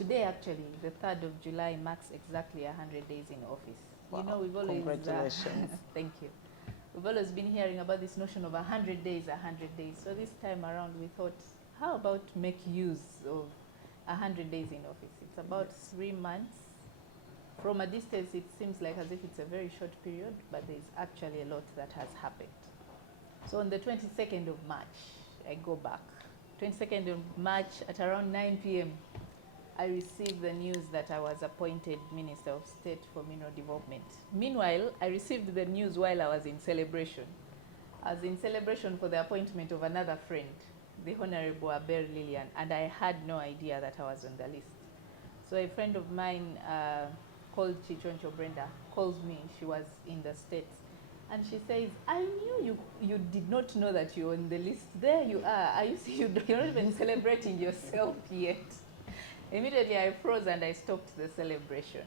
Today, actually, the 3rd of July marks exactly 100 days in office. Wow. You know, we've always... Congratulations. Thank you. We've always been hearing about this notion of 100 days, 100 days. So this time around, we thought, how about make use of 100 days in office? It's about 3 months. From a distance, it seems like as if it's a very short period, but there's actually a lot that has happened. So on the 22nd of March, I go back. 22nd of March at around 9 p.m., I received the news that I was appointed Minister of State for Mineral Development. Meanwhile, I received the news while I was in celebration. I was in celebration for the appointment of another friend, the Honorable Aber Lillian, and I had no idea that I was on the list. So a friend of mine called Chichoncho Brenda calls me. She was in the States. And she says, I knew you did not know that you're on the list. There you are. You're not even celebrating yourself yet. Immediately I froze and I stopped the celebration.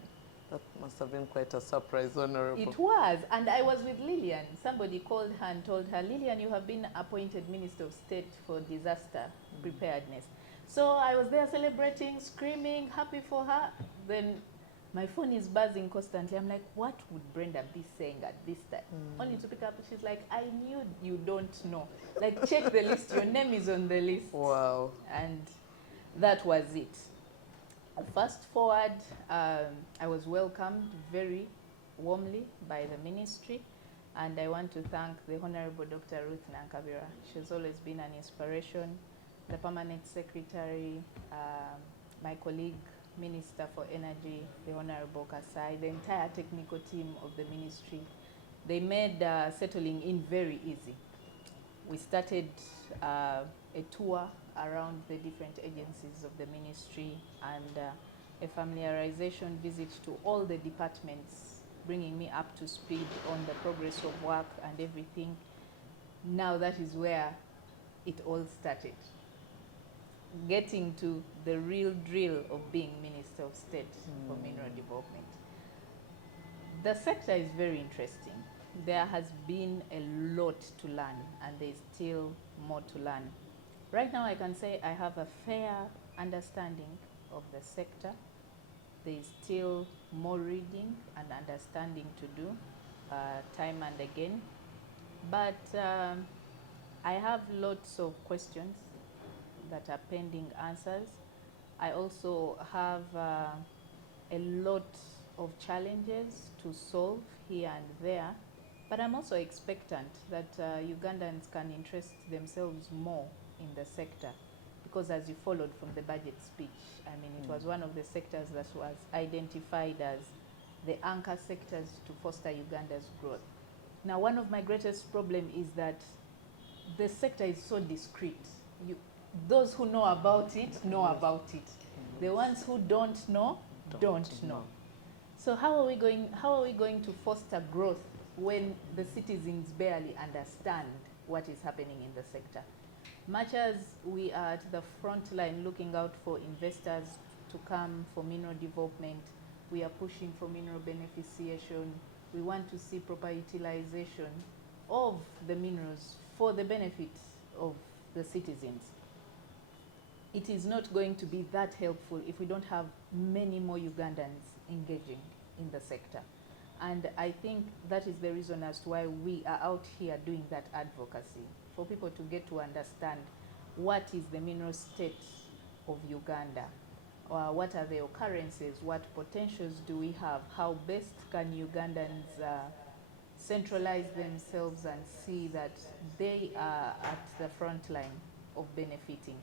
That must have been quite a surprise, Honorable. It was, and I was with Lillian. Somebody called her and told her, Lillian, you have been appointed Minister of State for Disaster Preparedness. So I was there celebrating, screaming, happy for her. Then my phone is buzzing constantly. I'm like, what would Brenda be saying at this time? Only to pick up, she's like, I knew you don't know. Like, check the list, your name is on the list. Wow. And that was it. Fast forward, I was welcomed very warmly by the ministry, and I want to thank the Honorable Dr. Ruth Nankabira. She's always been an inspiration. The Permanent Secretary, my colleague, Minister for Energy, the Honorable Kasai, the entire technical team of the ministry, they made settling in very easy. We started a tour around the different agencies of the ministry and a familiarization visit to all the departments, bringing me up to speed on the progress of work and everything. Now that is where it all started. Getting to the real drill of being Minister of State for Mineral Development. The sector is very interesting. There has been a lot to learn, and there's still more to learn. Right now, I can say I have a fair understanding of the sector. There's still more reading and understanding to do, time and again. But I have lots of questions that are pending answers. I also have a lot of challenges to solve here and there, but I'm also expectant that Ugandans can interest themselves more in the sector, because as you followed from the budget speech, I mean, it was one of the sectors that was identified as the anchor sectors to foster Uganda's growth. Now, one of my greatest problems is that the sector is so discreet. Those who know about it know about it. The ones who don't know, don't know. So how are we going to foster growth when the citizens barely understand what is happening in the sector? Much as we are at the front line looking out for investors to come for mineral development, we are pushing for mineral beneficiation. We want to see proper utilization of the minerals for the benefit of the citizens. It is not going to be that helpful if we don't have many more Ugandans engaging in the sector. And I think that is the reason as to why we are out here doing that advocacy, for people to get to understand what is the mineral state of Uganda, what are the occurrences, what potentials do we have, how best can Ugandans centralize themselves and see that they are at the front line of benefiting.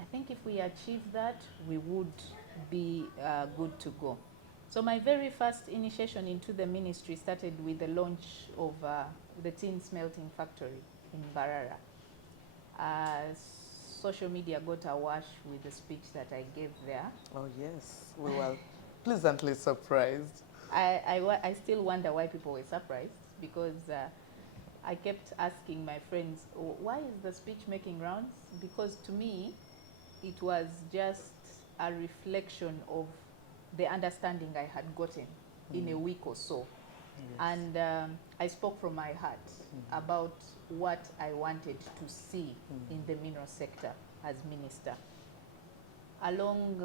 I think if we achieve that, we would be good to go. So my very first initiation into the ministry started with the launch of the tin smelting factory in Barara. Social media got awash with the speech that I gave there. Oh yes, we were pleasantly surprised. I still wonder why people were surprised, because I kept asking my friends, why is the speech making rounds? Because to me, it was just a reflection of the understanding I had gotten in a week or so. Yes. And I spoke from my heart about what I wanted to see in the mineral sector as minister. Along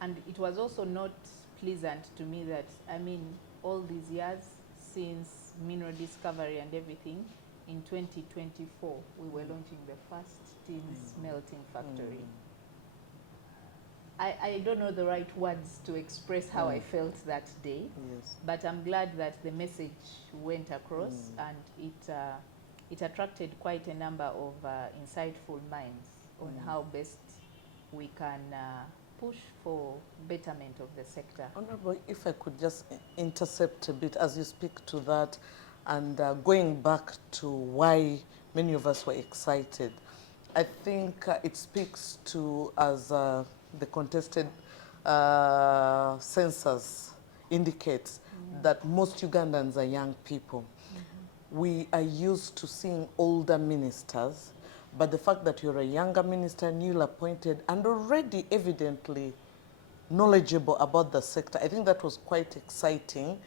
And it was also not pleasant to me that, I mean, all these years since mineral discovery and everything, in 2024, we were launching the first tin smelting factory. I don't know the right words to express how I felt that day, but I'm glad that the message went across and it attracted quite a number of insightful minds on how best we can push for betterment of the sector. Honorable, if I could just intercept a bit as you speak to that, and going back to why many of us were excited, I think it speaks to, as the contested census indicates, that most Ugandans are young people. We are used to seeing older ministers, but the fact that you're a younger minister, newly appointed, and already evidently knowledgeable about the sector, I think that was quite exciting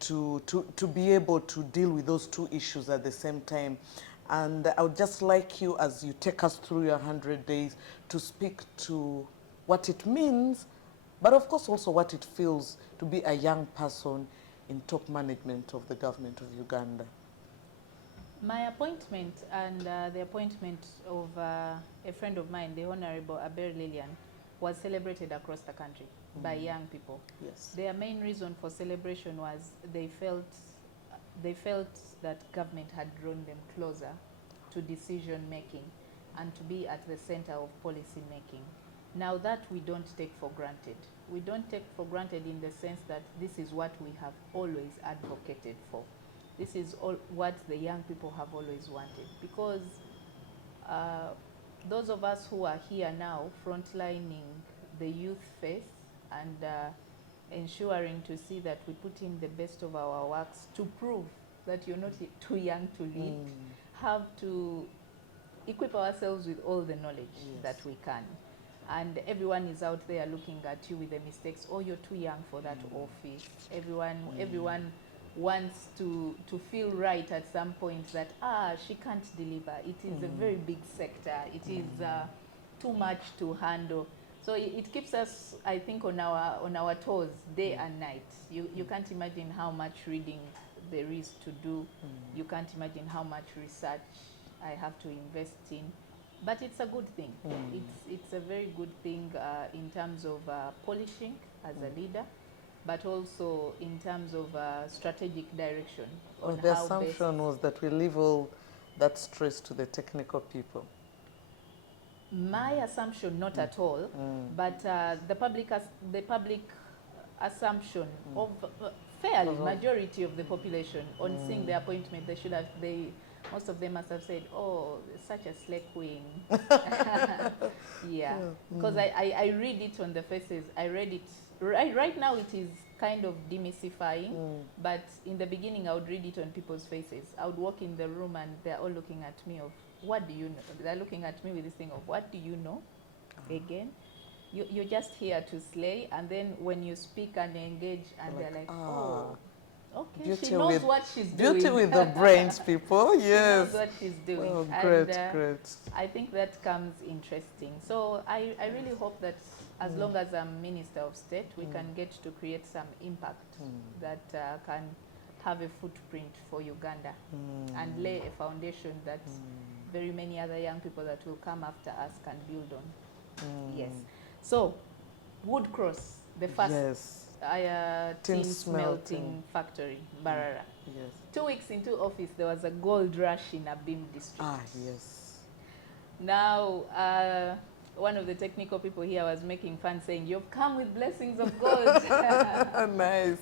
to be able to deal with those two issues at the same time. And I would just like you, as you take us through your 100 days, to speak to what it means, but of course also what it feels to be a young person in top management of the government of Uganda. My appointment and the appointment of a friend of mine, the Honorable Aber Lillian, was celebrated across the country by young people. Yes. Their main reason for celebration was they felt that government had drawn them closer to decision making and to be at the center of policy making. Now that we don't take for granted. We don't take for granted in the sense that this is what we have always advocated for. This is all what the young people have always wanted, because those of us who are here now frontlining the youth faith and ensuring to see that we put in the best of our works to prove that you're not too young to lead, have to equip ourselves with all the knowledge that we can. And everyone is out there looking at you with the mistakes. Oh, you're too young for that office. Everyone wants to feel right at some point that she can't deliver. It is a very big sector. It is too much to handle. So it keeps us, I think, on our toes day and night. You can't imagine how much reading there is to do. You can't imagine how much research I have to invest in. But it's a good thing. It's a very good thing in terms of polishing as a leader, but also in terms of strategic direction. The assumption was that we leave all that stress to the technical people. My assumption, not at all, but the public assumption of fairly majority of the population on seeing the appointment, most of them must have said, "Oh, such a slack wing." Yeah, because I read it on the faces. I read it right now. It is kind of demystifying, but in the beginning, I would read it on people's faces. I would walk in the room and they're all looking at me of, "What do you know?" They're looking at me with this thing of, "What do you know?" Again, you're just here to slay, and then when you speak and engage, and they're like, "Oh, okay, beauty, she knows what she's doing." Beauty with the brains, people. Yes. She knows what she's doing. Oh, great, great. I think that comes interesting. So I really hope that as long as I'm Minister of State, we can get to create some impact that can have a footprint for Uganda and lay a foundation that very many other young people that will come after us can build on. Yes. So, Woodcross, the first tin smelting factory, Barara. Yes. 2 weeks into office, there was a gold rush in Abim district. Yes. Now, one of the technical people here was making fun, saying, "You've come with blessings of gold." Nice.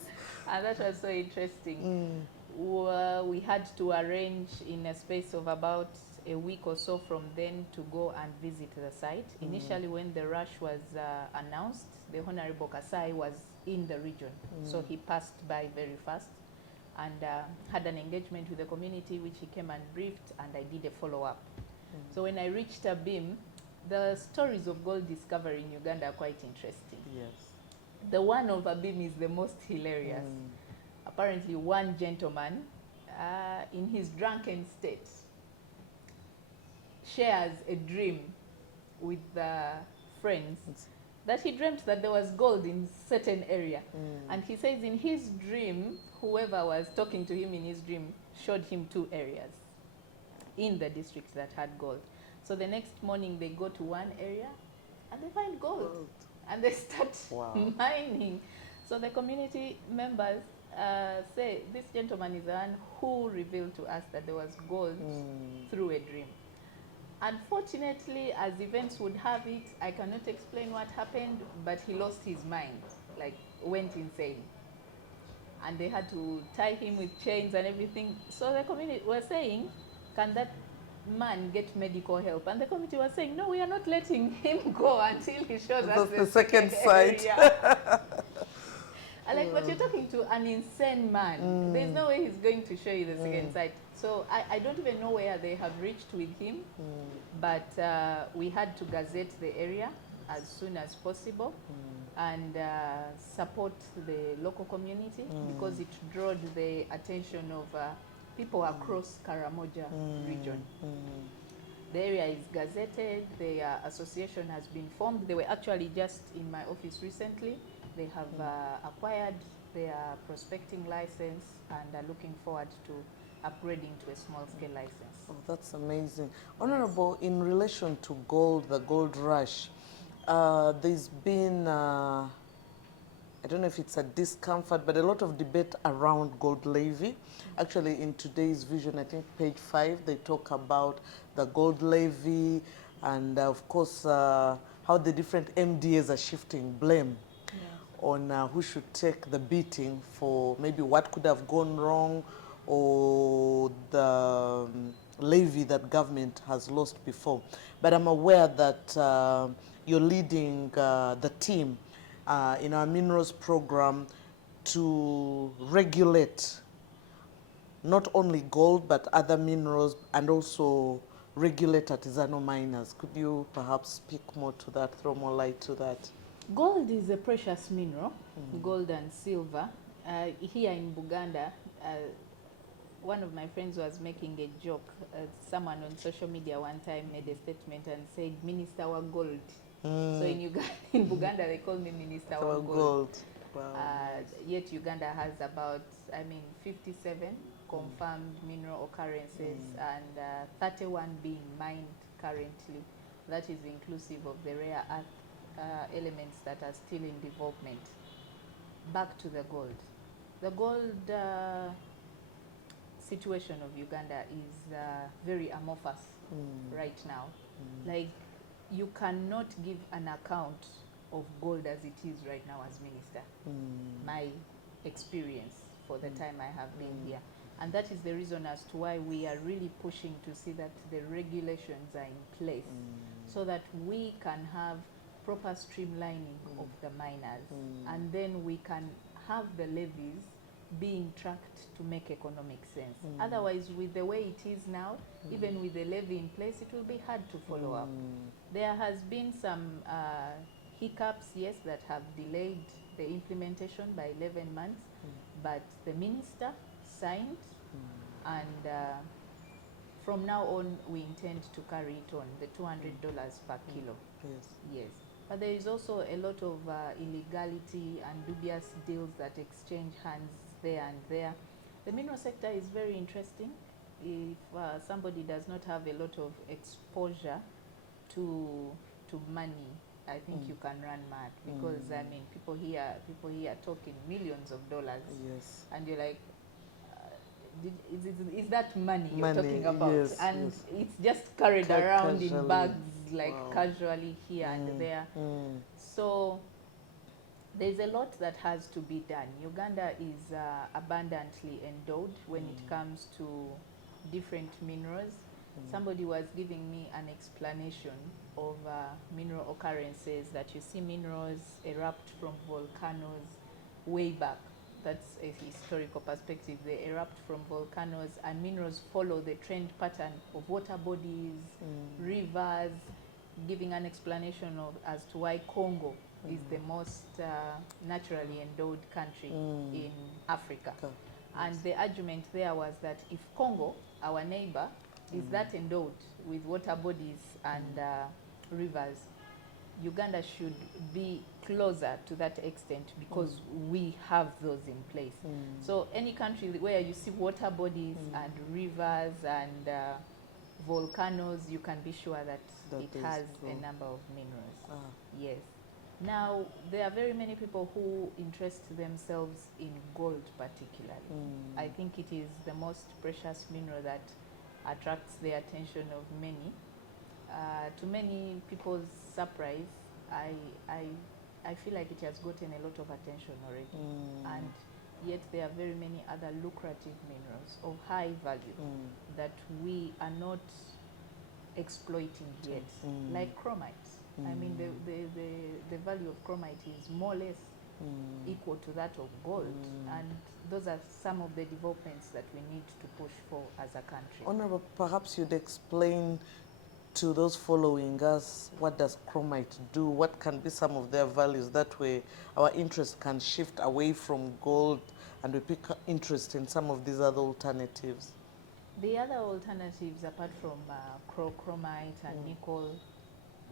And that was so interesting. We had to arrange in a space of about a week or so from then to go and visit the site. Initially, when the rush was announced, the Honorable Kasai was in the region. So he passed by very fast and had an engagement with the community, which he came and briefed, and I did a follow-up. So when I reached Abim, the stories of gold discovery in Uganda are quite interesting. Yes. The one of Abim is the most hilarious. Apparently, one gentleman, in his drunken state, shares a dream with friends that he dreamt that there was gold in certain area. And he says in his dream, whoever was talking to him in his dream showed him 2 areas in the district that had gold. So the next morning they go to one area and they find gold. And they start mining. So the community members say this gentleman is the one who revealed to us that there was gold through a dream. Unfortunately, as events would have it, I cannot explain what happened, but he lost his mind, like went insane. And they had to tie him with chains and everything. So the community was saying, can that man get medical help? And the committee was saying, no, we are not letting him go until he shows us the second site. Like, but you're talking to an insane man. There's no way he's going to show you the second site. So I don't even know where they have reached with him, but we had to gazette the area as soon as possible and support the local community because it drew the attention of people across Karamoja region. The area is gazetted, the association has been formed. They were actually just in my office recently. They have acquired their prospecting license and are looking forward to upgrading to a small-scale license. Oh, that's amazing. Honorable, in relation to gold, the gold rush, there's been, I don't know if it's a discomfort, but a lot of debate around gold levy. Actually, in today's vision, I think page 5, they talk about the gold levy and, of course, how the different MDAs are shifting blame on who should take the beating for maybe what could have gone wrong or the levy that government has lost before. But I'm aware that you're leading the team in our minerals program to regulate not only gold but other minerals and also regulate artisanal miners. Could you perhaps speak more to that, throw more light to that? Gold is a precious mineral, gold and silver. Here in Buganda, one of my friends was making a joke. Someone on social media one time made a statement and said, Minister wa Gold. So in Buganda, they call me Minister wa Gold. Wow. Yet Uganda has about, 57 confirmed mineral occurrences and 31 being mined currently. That is inclusive of the rare earth elements that are still in development. Back to the gold. The gold situation of Uganda is very amorphous right now. Like, you cannot give an account of gold as it is right now as minister. My experience for the time I have been here. And that is the reason as to why we are really pushing to see that the regulations are in place so that we can have proper streamlining of the miners, and then we can have the levies being tracked to make economic sense. Otherwise, with the way it is now, even with the levy in place, it will be hard to follow up. There has been some hiccups, yes, that have delayed the implementation by 11 months, but the minister signed, and from now on, we intend to carry it on, the $200 per kilo. Yes. But there is also a lot of illegality and dubious deals that exchange hands there and there. The mineral sector is very interesting. If somebody does not have a lot of exposure to money, I think you can run mad because people here talking millions of dollars. Yes. And you're like, is that money you're talking about? Yes, and it's just carried around in bags, like casually here and there. So there's a lot that has to be done. Uganda is abundantly endowed when it comes to different minerals. Somebody was giving me an explanation of mineral occurrences, that you see minerals erupt from volcanoes way back. That's a historical perspective. They erupt from volcanoes, and minerals follow the trend pattern of water bodies, rivers, giving an explanation of as to why Congo is the most naturally endowed country in Africa. And the argument there was that if Congo, our neighbor, is that endowed with water bodies and rivers, Uganda should be closer to that extent because we have those in place. So any country where you see water bodies and rivers and volcanoes, you can be sure that it has a number of minerals. Yes. Now, there are very many people who interest themselves in gold particularly. I think it is the most precious mineral that attracts the attention of many. To many people's surprise, I feel like it has gotten a lot of attention already. And yet there are very many other lucrative minerals of high value that we are not exploiting yet, like chromite. I mean, the value of chromite is more or less equal to that of gold, and those are some of the developments that we need to push for as a country. Honorable, perhaps you'd explain to those following us, what does chromite do? What can be some of their values? That way our interest can shift away from gold and we pick interest in some of these other alternatives. The other alternatives, apart from chromite and nickel,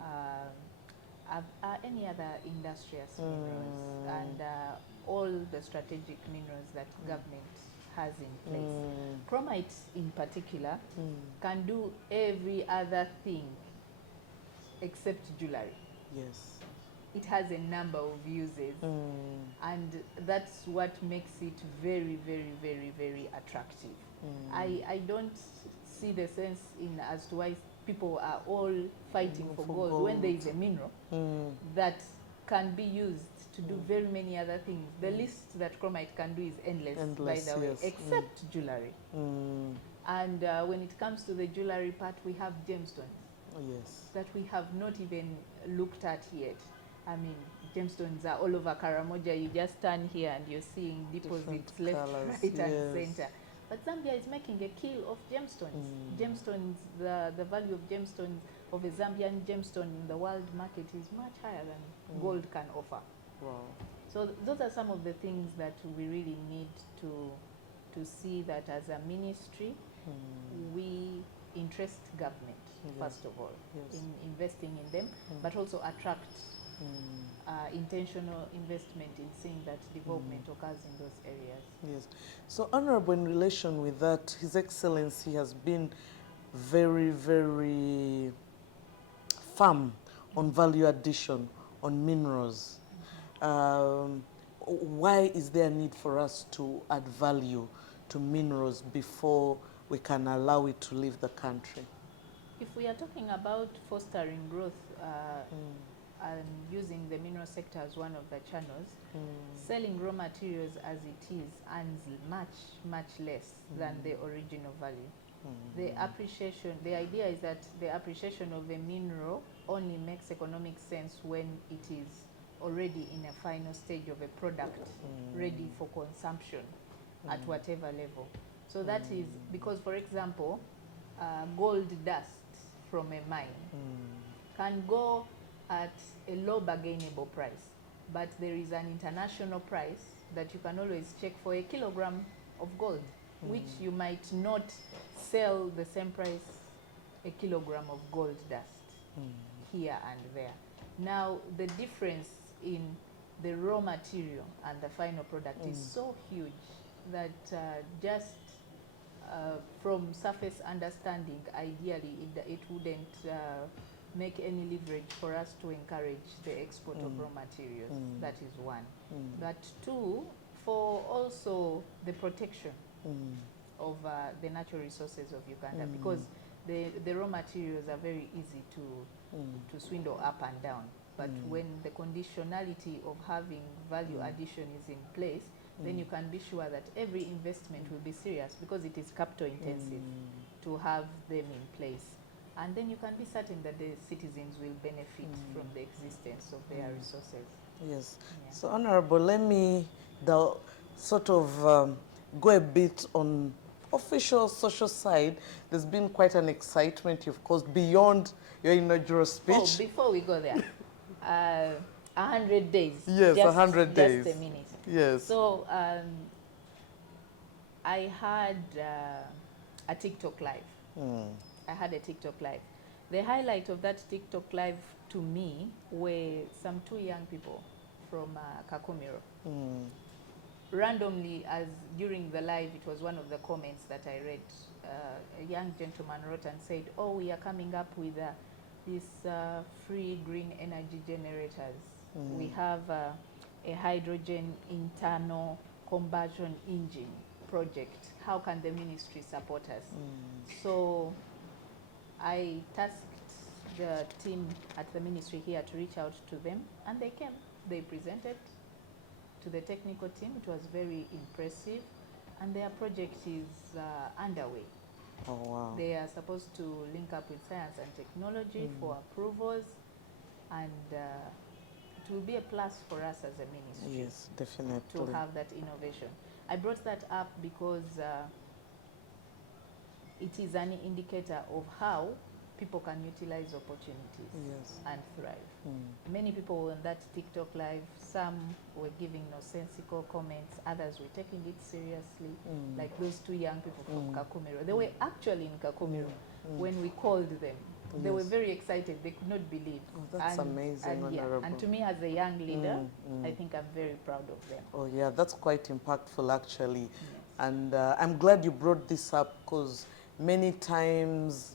are any other industrious minerals and all the strategic minerals that government has in place. Chromite in particular can do every other thing except jewelry. Yes. It has a number of uses, and that's what makes it very, very, very, very attractive. I don't see the sense in as to why people are all fighting for gold when there is a mineral that can be used to do very many other things. The list that chromite can do is endless by the way, except jewelry. And when it comes to the jewelry part, we have gemstones that we have not even looked at yet. I mean, gemstones are all over Karamoja. You just stand here and you're seeing deposits left, right, and center. But Zambia is making a kill of gemstones. Gemstones, the value of gemstones, of a Zambian gemstone in the world market is much higher than gold can offer. Wow. So those are some of the things that we really need to see, that as a ministry, we interest government, first of all, in investing in them, but also attract intentional investment in seeing that development occurs in those areas. Yes. So, Honorable, in relation with that, His Excellency has been very, very firm on value addition, on minerals. Why is there a need for us to add value to minerals before we can allow it to leave the country? If we are talking about fostering growth and using the mineral sector as one of the channels, selling raw materials as it is earns much, much less than the original value. The appreciation, the idea is that the appreciation of a mineral only makes economic sense when it is already in a final stage of a product ready for consumption at whatever level. So that is because, for example, gold dust from a mine can go at a low bargainable price, but there is an international price that you can always check for a kilogram of gold, which you might not sell the same price a kilogram of gold dust here and there. Now, the difference in the raw material and the final product is so huge that just from surface understanding, ideally, it wouldn't make any leverage for us to encourage the export of raw materials. That is one. But two, for also the protection of the natural resources of Uganda, because the raw materials are very easy to swindle up and down. But when the conditionality of having value addition is in place, then you can be sure that every investment will be serious, because it is capital intensive to have them in place. And then you can be certain that the citizens will benefit from the existence of their resources. Yes. Yeah. So, Honorable, let me sort of go a bit on official social side. There's been quite an excitement you've caused beyond your inaugural speech. Oh, before we go there, 100 days. Yes, 100 days. Just a minute. Yes. So I had a TikTok live. I had a TikTok live. The highlight of that TikTok live to me were some two young people from Kakumiro. Randomly, as during the live, it was one of the comments that I read. A young gentleman wrote and said, "Oh, we are coming up with these free green energy generators. We have a hydrogen internal combustion engine project. How can the ministry support us?" So I tasked the team at the ministry here to reach out to them, and they came. They presented to the technical team. It was very impressive, and their project is underway. Oh, wow. They are supposed to link up with science and technology for approvals, and it will be a plus for us as a ministry. Yes, definitely. To have that innovation. I brought that up because it is an indicator of how people can utilize opportunities and thrive. Many people on that TikTok live, some were giving nonsensical comments, others were taking it seriously, like those two young people from Kakumiro. They were actually in Kakumiro when we called them. They were very excited. They could not believe. Oh, that's amazing, Honorable. And to me, as a young leader, I think I'm very proud of them. Oh, yeah, that's quite impactful, actually. Yes. And I'm glad you brought this up, because many times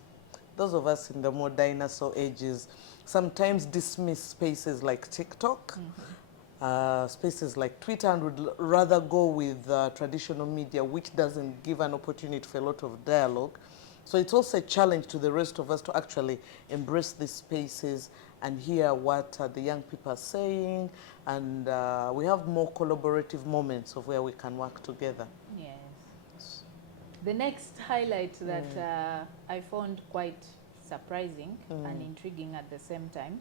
those of us in the more dinosaur ages sometimes dismiss spaces like TikTok, spaces like Twitter, and would rather go with traditional media, which doesn't give an opportunity for a lot of dialogue. So it's also a challenge to the rest of us to actually embrace these spaces and hear what the young people are saying, and we have more collaborative moments of where we can work together. Yes. The next highlight that I found quite surprising and intriguing at the same time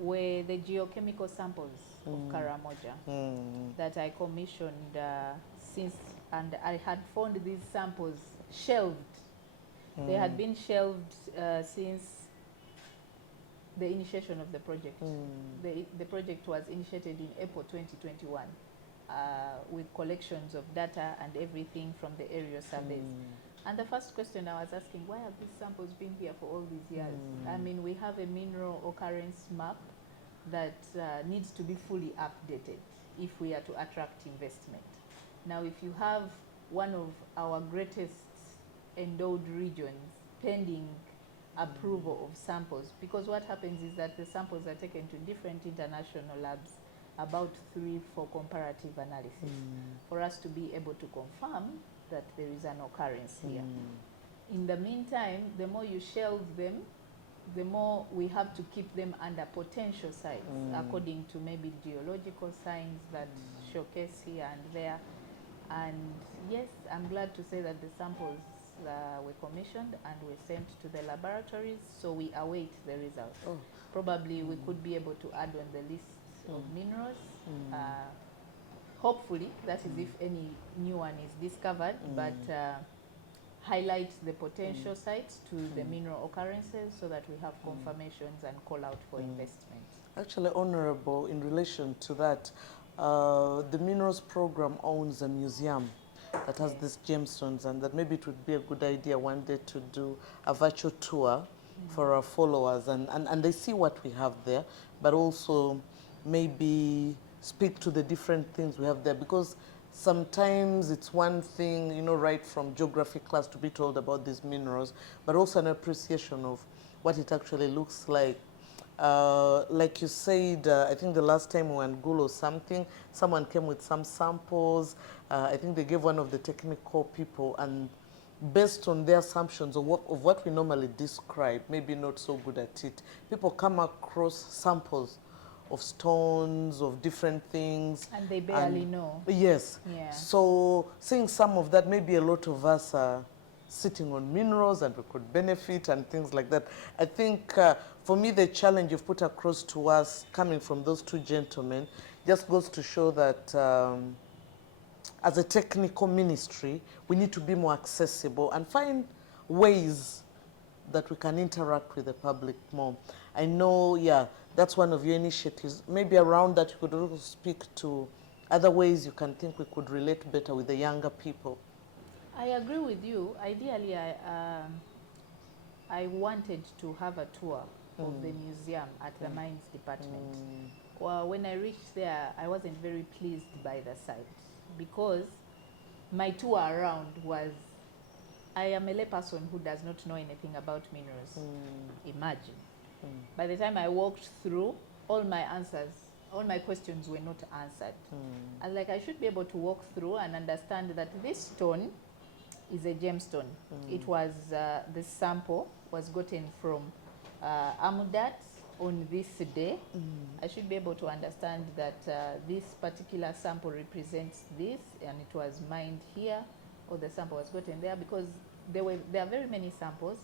were the geochemical samples of Karamoja that I commissioned and I had found these samples shelved. They had been shelved since the initiation of the project. The project was initiated in April 2021 with collections of data and everything from the area surveys. And the first question I was asking, why have these samples been here for all these years? I mean, we have a mineral occurrence map that needs to be fully updated if we are to attract investment. Now, if you have one of our greatest endowed regions pending approval of samples, because what happens is that the samples are taken to different international labs, about 3 for comparative analysis, for us to be able to confirm that there is an occurrence here. In the meantime, the more you shelve them, the more we have to keep them under potential sites, according to maybe geological signs that showcase here and there. And yes, I'm glad to say that the samples were commissioned and were sent to the laboratories, so we await the results. Probably we could be able to add on the list of minerals. Hopefully, that is if any new one is discovered, but highlight the potential sites to the mineral occurrences so that we have confirmations and call out for investment. Actually, Honorable, in relation to that, the Minerals Program owns a museum that has these gemstones, and that maybe it would be a good idea one day to do a virtual tour for our followers, and they see what we have there, but also maybe speak to the different things we have there, because sometimes it's one thing, you know, right from geography class to be told about these minerals, but also an appreciation of what it actually looks like. Like you said, I think the last time we were in Gulu or something, someone came with some samples. I think they gave one of the technical people, and based on their assumptions of what we normally describe, maybe not so good at it, people come across samples of stones, of different things. And they barely know. Yes. Yeah. So seeing some of that, maybe a lot of us are sitting on minerals and we could benefit and things like that. I think for me, the challenge you've put across to us coming from those two gentlemen just goes to show that as a technical ministry, we need to be more accessible and find ways that we can interact with the public more. I know, yeah, that's one of your initiatives. Maybe around that you could also speak to other ways you can think we could relate better with the younger people. I agree with you. Ideally, I wanted to have a tour of the museum at the mines department. Well, when I reached there, I wasn't very pleased by the site because my tour around was, I am a layperson who does not know anything about minerals. Imagine. By the time I walked through, all my questions were not answered. And like, I should be able to walk through and understand that this stone is a gemstone. It was, the sample was gotten from Amudat on this day. I should be able to understand that this particular sample represents this, and it was mined here, or the sample was gotten there, because there are very many samples,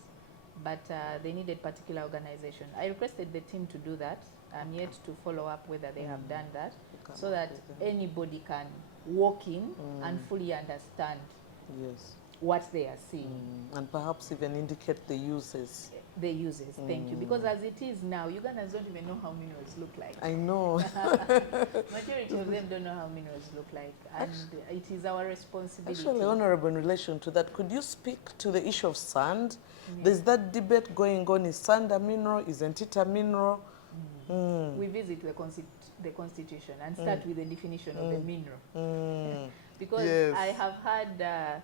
but they needed particular organization. I requested the team to do that. I'm yet to follow up whether they have done that, so that anybody can walk in and fully understand what they are seeing. And perhaps even indicate the uses. The uses, thank you. Because as it is now, Ugandans don't even know how minerals look like. I know. Majority of them don't know how minerals look like. And it is our responsibility. Actually, Honorable, in relation to that, could you speak to the issue of sand? There's that debate going on, is sand a mineral, isn't it a mineral? We visit the Constitution and start with the definition of a mineral. Because I have had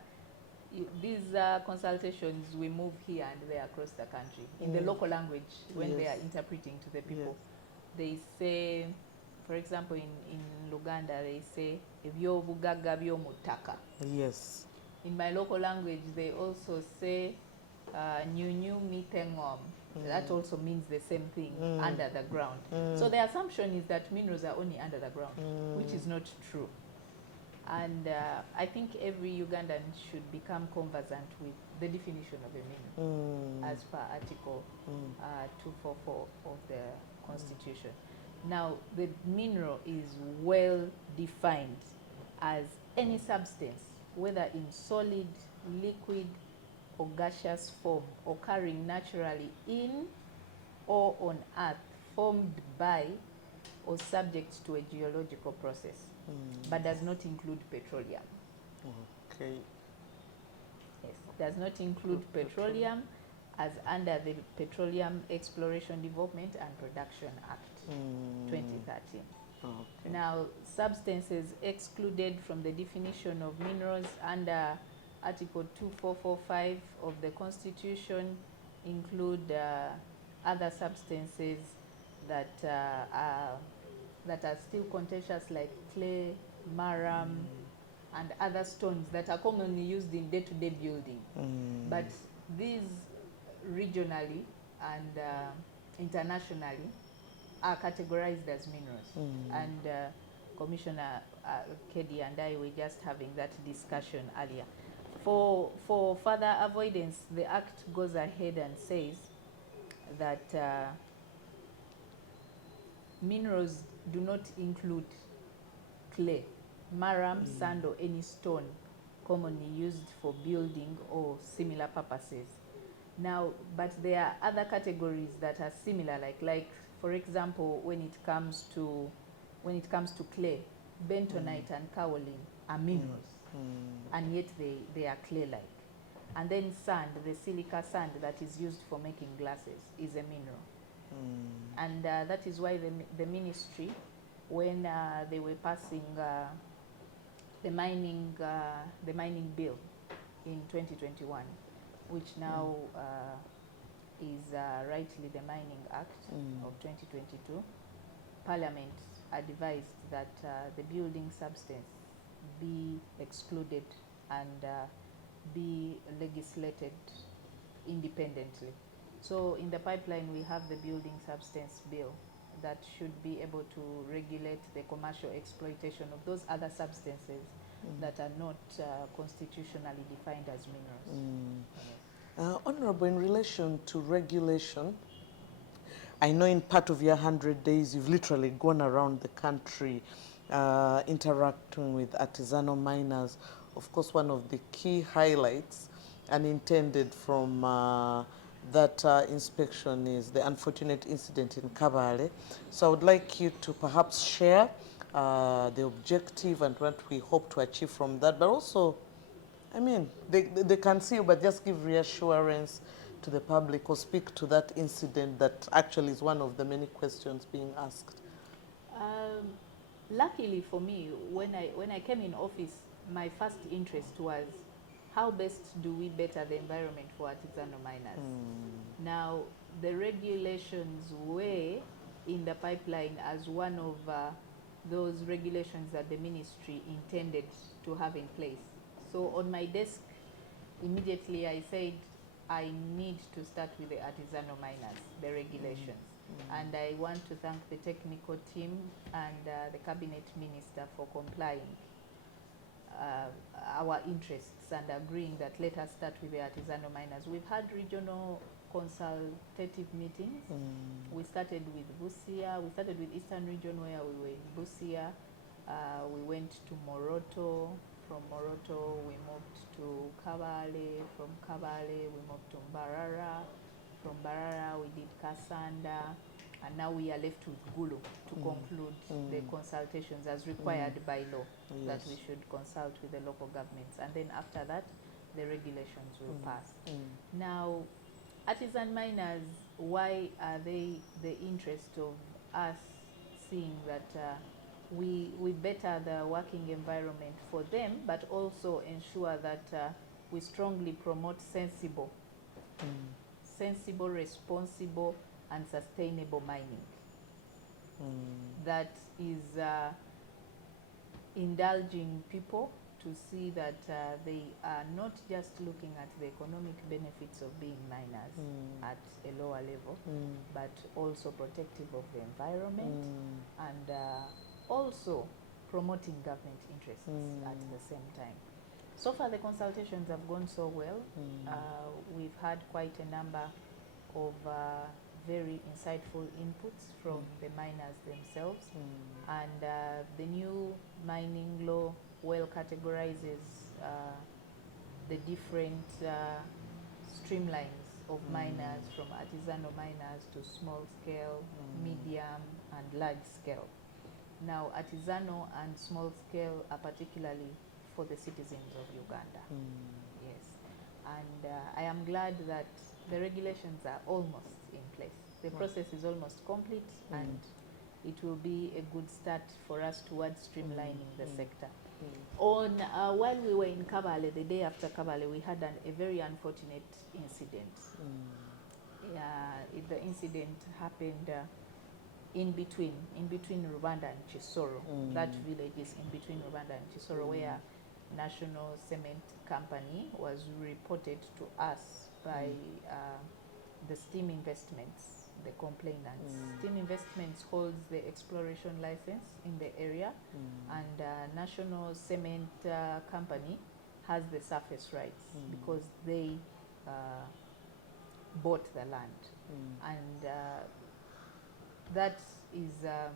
these consultations, we move here and there across the country. In the local language, when they are interpreting to the people, they say, for example, in Luganda, they say, ebyobugaga by'omutaka. Yes. In my local language, they also say, nyunyu mitengom. That also means the same thing, under the ground. So the assumption is that minerals are only under the ground, which is not true. And I think every Ugandan should become conversant with the definition of a mineral as per Article 244 of the Constitution. Now, the mineral is well defined as any substance, whether in solid, liquid, or gaseous form, occurring naturally in or on earth, formed by or subject to a geological process, but does not include petroleum. Okay. Yes, does not include petroleum as under the Petroleum Exploration, Development and Production Act 2013. Okay. Now, substances excluded from the definition of minerals under Article 2445 of the Constitution include other substances that are still contentious, like clay, marram, and other stones that are commonly used in day-to-day building. But these regionally and internationally are categorized as minerals. And Commissioner Kedi and I were just having that discussion earlier. For further avoidance, the Act goes ahead and says that minerals do not include clay, marram, sand, or any stone commonly used for building or similar purposes. Now, but there are other categories that are similar, like for example, when it comes to clay, bentonite and kaolin are minerals, and yet they are clay-like. And then sand, the silica sand that is used for making glasses, is a mineral. And that is why the ministry, when they were passing the mining bill in 2021, which now is rightly the Mining Act of 2022, Parliament advised that the building substance be excluded and be legislated independently. So in the pipeline, we have the building substance bill that should be able to regulate the commercial exploitation of those other substances that are not constitutionally defined as minerals. Honorable, in relation to regulation, I know in part of your 100 days, you've literally gone around the country interacting with artisanal miners. Of course, one of the key highlights unintended from that inspection is the unfortunate incident in Kabale. So I would like you to perhaps share the objective and what we hope to achieve from that, but also, I mean, they can see you, but just give reassurance to the public or speak to that incident that actually is one of the many questions being asked? Luckily for me, when I came in office, my first interest was how best do we better the environment for artisanal miners. Now, the regulations were in the pipeline as one of those regulations that the ministry intended to have in place. So on my desk, immediately I said, I need to start with the artisanal miners, the regulations. And I want to thank the technical team and the cabinet minister for complying our interests and agreeing that let us start with the artisanal miners. We've had regional consultative meetings. We started with Busia. We started with Eastern Region where we were in Busia. We went to Moroto. From Moroto, we moved to Kabale. From Kabale, we moved to Mbarara. From Mbarara, we did Kasanda. And now we are left with Gulu to conclude the consultations as required by law, that we should consult with the local governments. And then after that, the regulations will pass. Now, artisan miners, why are they the interest of us seeing that we better the working environment for them, but also ensure that we strongly promote sensible, responsible, and sustainable mining that is indulging people to see that they are not just looking at the economic benefits of being miners at a lower level, but also protective of the environment and also promoting government interests at the same time. So far the consultations have gone so well. We've had quite a number of very insightful inputs from the miners themselves, and the new mining law well categorizes the different streamlines of miners, from artisanal miners to small scale, medium, and large scale. Now, artisanal and small scale are particularly for the citizens of Uganda. Yes, and I am glad that the regulations are almost in place. The process is almost complete, and it will be a good start for us towards streamlining the sector. On while we were in Kabale, the day after Kabale, we had a very unfortunate incident. The incident happened in between Rwanda and Chisoro. That village is in between Rwanda and Chisoro, where National Cement Company was reported to us by the Steam Investments, the complainants. Steam Investments holds the exploration license in the area, and National Cement Company has the surface rights because they bought the land. And that is a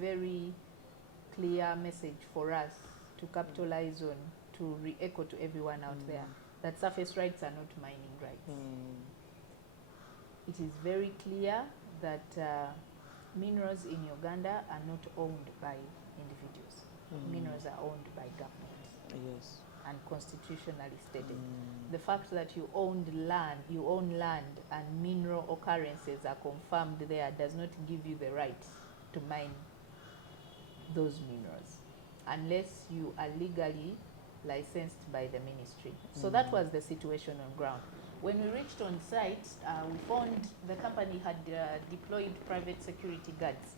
very clear message for us to capitalize on, to re-echo to everyone out there that surface rights are not mining rights. It is very clear that minerals in Uganda are not owned by individuals. Minerals are owned by government. Yes. And constitutionally stated. The fact that you own land and mineral occurrences are confirmed there does not give you the right to mine those minerals unless you are legally licensed by the ministry. So that was the situation on ground. When we reached on site, we found the company had deployed private security guards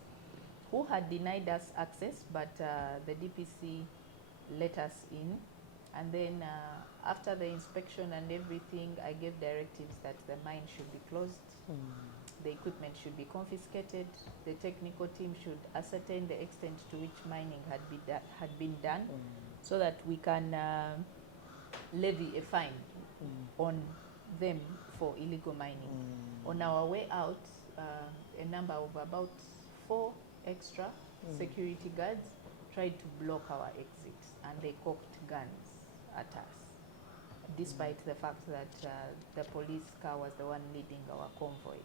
who had denied us access, but the DPC let us in. And then after the inspection and everything, I gave directives that the mine should be closed, the equipment should be confiscated, the technical team should ascertain the extent to which mining had been done, so that we can levy a fine on them for illegal mining. On our way out, a number of about 4 extra security guards tried to block our exit, and they cocked guns at us, despite the fact that the police car was the one leading our convoy.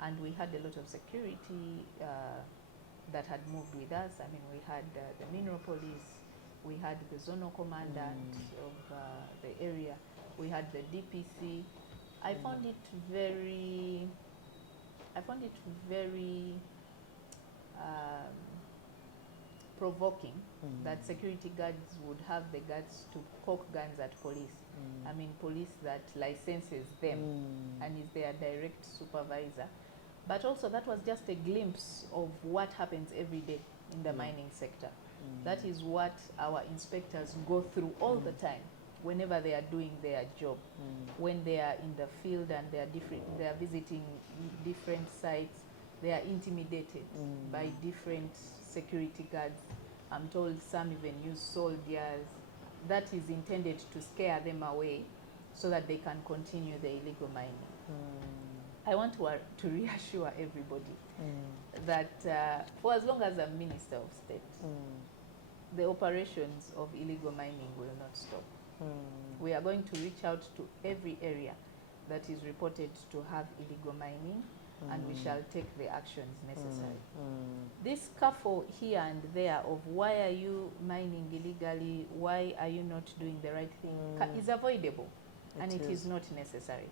And we had a lot of security that had moved with us. I mean, we had the mineral police, we had the zonal commandant of the area, we had the DPC, I found it very, I found it very um, provoking that security guards would have the guts to cock guns at police. I mean, police that licenses them and is their direct supervisor. But also that was just a glimpse of what happens every day in the mining sector. That is what our inspectors go through all the time whenever they are doing their job. When they are in the field and they are visiting different sites, they are intimidated by different security guards. I'm told some even use soldiers. That is intended to scare them away so that they can continue the illegal mining. I want to reassure everybody that for as long as I'm Minister of State, the operations of illegal mining will not stop. We are going to reach out to every area that is reported to have illegal mining, and we shall take the actions necessary. This scuffle here and there of why are you mining illegally, why are you not doing the right thing, is avoidable. And it is not necessary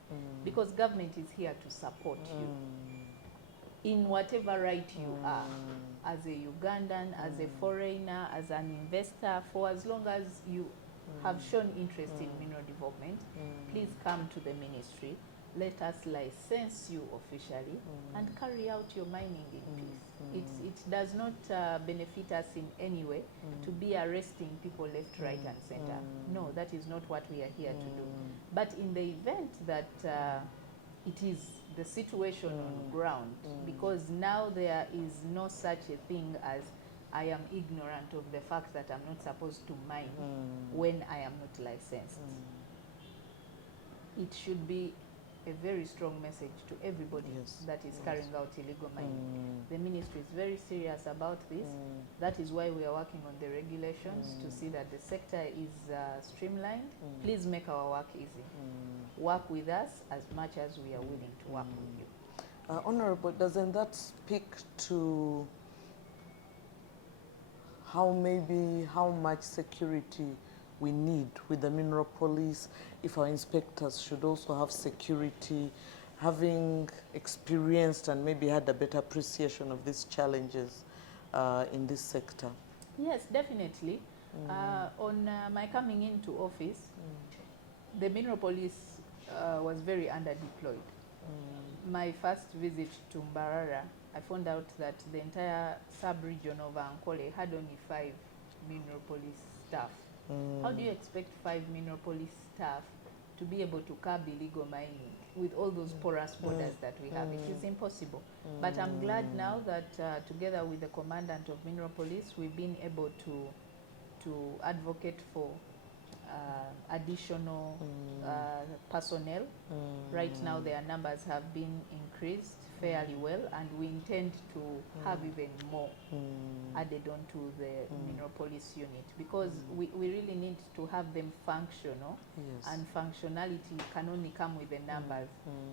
because government is here to support you in whatever right you are, as a Ugandan, as a foreigner, as an investor. For as long as you have shown interest in mineral development, please come to the ministry. Let us license you officially and carry out your mining in peace. It does not benefit us in any way to be arresting people left, right, and center. No, that is not what we are here to do. But in the event that it is the situation on ground, because now there is no such a thing as I am ignorant of the fact that I'm not supposed to mine when I am not licensed. It should be a very strong message to everybody that is carrying out illegal mining. The ministry is very serious about this. That is why we are working on the regulations to see that the sector is streamlined. Please make our work easy. Work with us as much as we are willing to work with you. Honorable, doesn't that speak to how much security we need with the mineral police, if our inspectors should also have security, having experienced and maybe had a better appreciation of these challenges in this sector? Yes, definitely. On my coming into office, the mineral police was very underdeployed. My first visit to Mbarara, I found out that the entire sub-region of Ankole had only 5 mineral police staff. How do you expect 5 mineral police staff to be able to curb illegal mining with all those porous borders that we have? It is impossible. But I'm glad now that together with the commandant of mineral police, we've been able to advocate for additional personnel. Right now their numbers have been increased fairly well, and we intend to have even more added onto the mineral police unit, because we really need to have them functional, and functionality can only come with the numbers,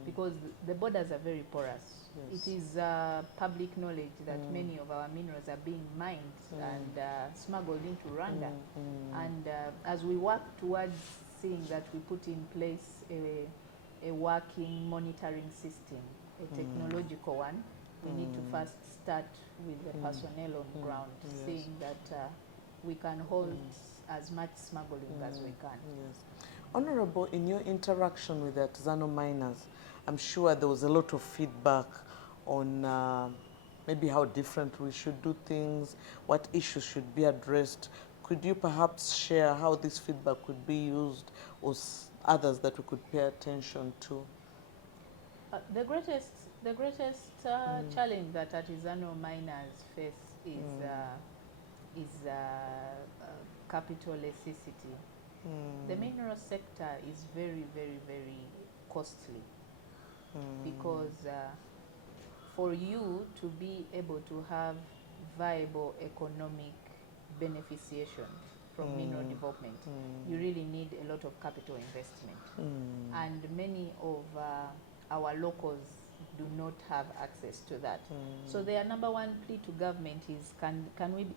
because the borders are very porous. It is public knowledge that many of our minerals are being mined and smuggled into Rwanda. And as we work towards seeing that we put in place a working monitoring system, a technological one, we need to first start with the personnel on ground, seeing that we can hold as much smuggling as we can. Honorable, in your interaction with the artisanal miners, I'm sure there was a lot of feedback on maybe how different we should do things, what issues should be addressed. Could you perhaps share how this feedback could be used, or others that we could pay attention to? The greatest challenge that artisanal miners face is capital necessity. The mineral sector is very, very, very costly, because for you to be able to have viable economic beneficiation from mineral development, you really need a lot of capital investment. And many of our locals do not have access to that. So their number one plea to government is, can we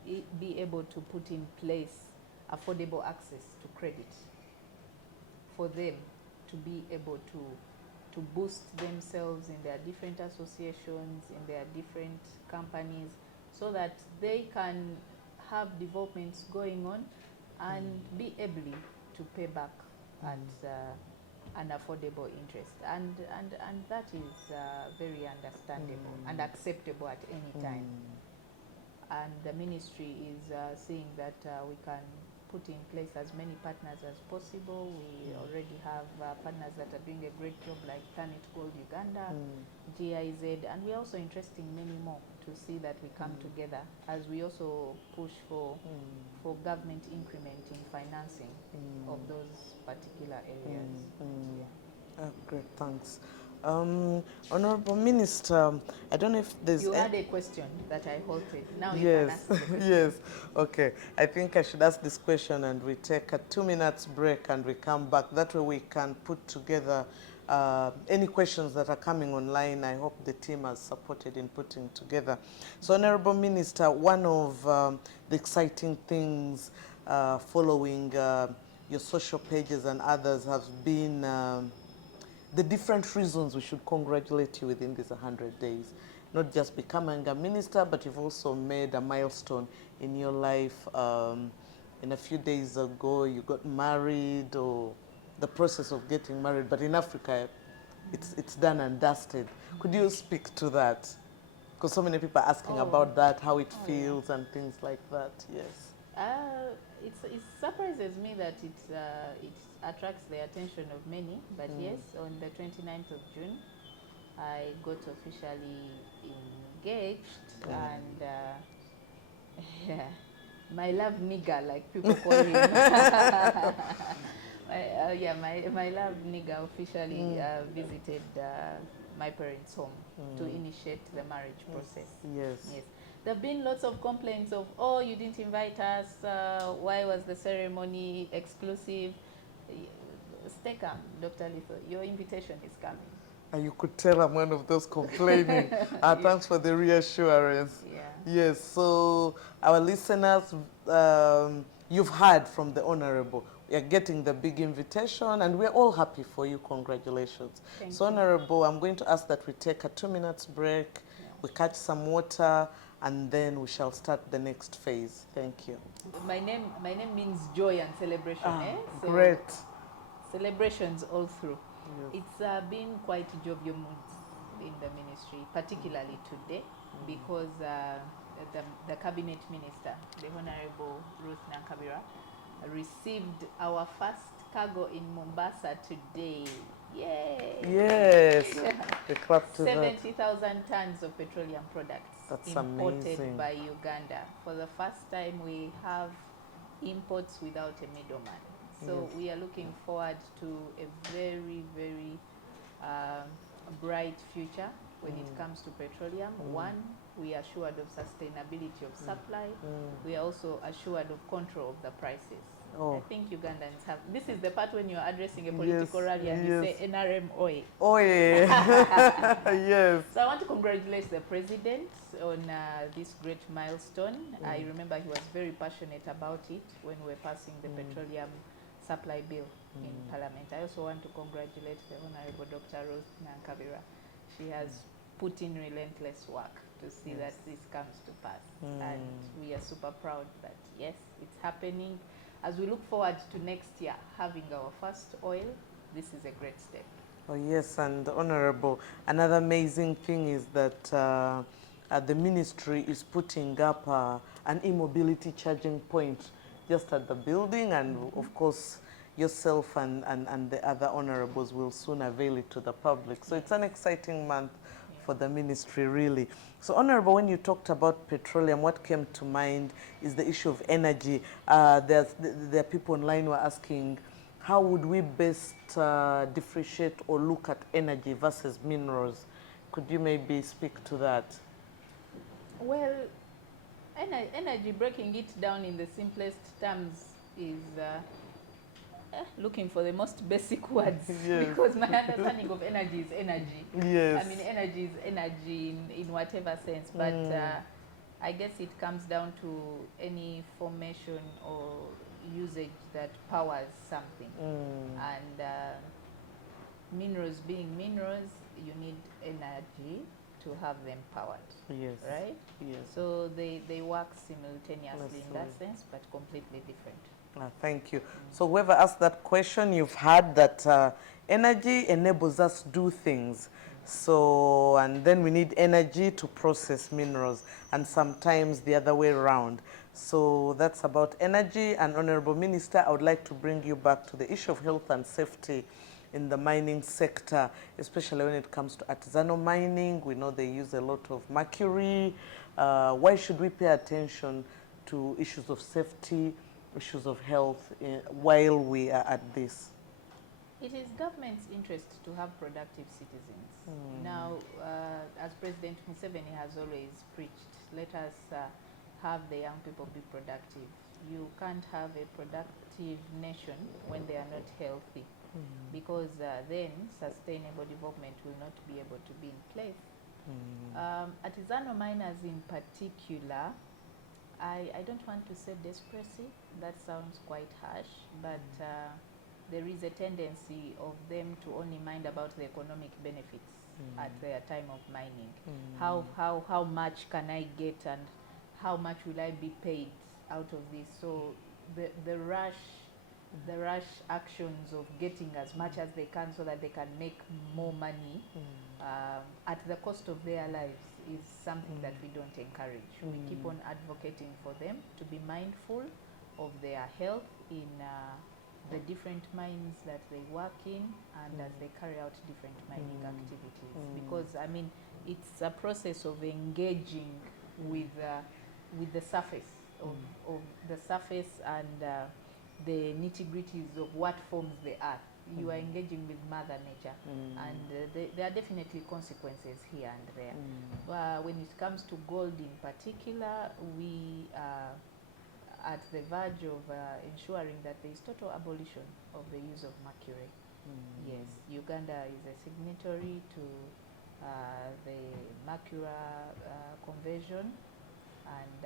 be able to put in place affordable access to credit for them to be able to to boost themselves in their different associations, in their different companies, so that they can have developments going on and be able to pay back at an affordable interest. And that is very understandable and acceptable at any time. And the ministry is seeing that we can put in place as many partners as possible. We already have partners that are doing a great job, like Planet Gold Uganda, GIZ, and we're also interested in many more to see that we come together as we also push for government increment in financing of those particular areas. Yeah. Great, thanks. Honorable Minister, I don't know if there's... You had a question that I halted. Now you can Yes, ask the question. yes. Okay, I think I should ask this question and we take a 2 minutes break and we come back. That way we can put together any questions that are coming online. I hope the team has supported in putting together. So, Honorable Minister, one of the exciting things following your social pages and others has been the different reasons we should congratulate you within these 100 days. Not just becoming a minister, but you've also made a milestone in your life. In a few days ago, you got married, or the process of getting married, but in Africa, it's done and dusted. Could you speak to that? Because so many people are asking about that, how it feels and things like that. Yes. It surprises me that it attracts the attention of many, but yes, on the 29th of June, I got officially engaged, and yeah, my love nigga, like people call him. My love nigga officially visited my parents' home to initiate the marriage process. Yes. Yes. There have been lots of complaints of, oh, you didn't invite us, why was the ceremony exclusive? Stay calm, Dr. Litho, your invitation is coming. And you could tell I'm one of those complaining. Thanks for the reassurance. Yeah. Yes, so our listeners, you've heard from the Honorable. We are getting the big invitation and we're all happy for you. Congratulations. Thank So, you. Honorable, I'm going to ask that we take a 2 minutes break, we catch some water, and then we shall start the next phase. Thank you. My name means joy and celebration. So great. Celebrations all through. Yes. It's been quite jovial moods in the ministry, particularly today, because the cabinet minister, the Honorable Ruth Nakabira, received our first cargo in Mombasa today. Yay! Yes. We clap to that. 70,000 tons of petroleum products. That's imported amazing. by Uganda. For the first time, we have imports without a middleman. So we are looking forward to a very, very bright future when it comes to petroleum. One, we are assured of sustainability of supply. We are also assured of control of the prices. I think Ugandans have... This is the part when you're addressing a political rally and you say NRM oil. Oil. Yes. So I want to congratulate the president on this great milestone. I remember he was very passionate about it when we were passing the petroleum supply bill in Parliament. I also want to congratulate the Honorable Dr. Ruth Nakabira. She has put in relentless work to see that this comes to pass. And we are super proud that, yes, it's happening. As we look forward to next year having our first oil, this is a great step. Oh, yes, and Honorable, another amazing thing is that the ministry is putting up an e-mobility charging point just at the building, and of course yourself and the other honorables will soon avail it to the public. So it's an exciting month for the ministry, really. So, Honorable, when you talked about petroleum, what came to mind is the issue of energy. There are people online who are asking, how would we best differentiate or look at energy versus minerals? Could you maybe speak to that? Well, energy, breaking it down in the simplest terms, is looking for the most basic words. Because my understanding of energy is energy. Yes. I mean, energy is energy in whatever sense, but I guess it comes down to any formation or usage that powers something. And minerals being minerals, you need energy to have them powered. Yes. Right? Yes. So they work simultaneously in that Absolutely. sense, but completely different. Thank you. So whoever asked that question, you've heard that energy enables us to do things. So, and then we need energy to process minerals, and sometimes the other way around. So that's about energy. And Honorable Minister, I would like to bring you back to the issue of health and safety in the mining sector, especially when it comes to artisanal mining. We know they use a lot of mercury. Why should we pay attention to issues of safety, issues of health while we are at this? It is government's interest to have productive citizens. Now, as President Museveni has always preached, let us have the young people be productive. You can't have a productive nation when they are not healthy, because then sustainable development will not be able to be in place. Artisanal miners in particular, I don't want to say desperately, that sounds quite harsh, but there is a tendency of them to only mind about the economic benefits at their time of mining. How much can I get, and how much will I be paid out of this? So the rush actions of getting as much as they can so that they can make more money at the cost of their lives is something that we don't encourage. We keep on advocating for them to be mindful of their health in the different mines that they work in, and as they carry out different mining activities. Because, I mean, it's a process of engaging with the surface, of the surface and the nitty-gritties of what forms the earth. You are engaging with Mother Nature, and there are definitely consequences here and there. When it comes to gold in particular, we are at the verge of ensuring that there is total abolition of the use of mercury. Yes, Uganda is a signatory to the Mercury Convention, and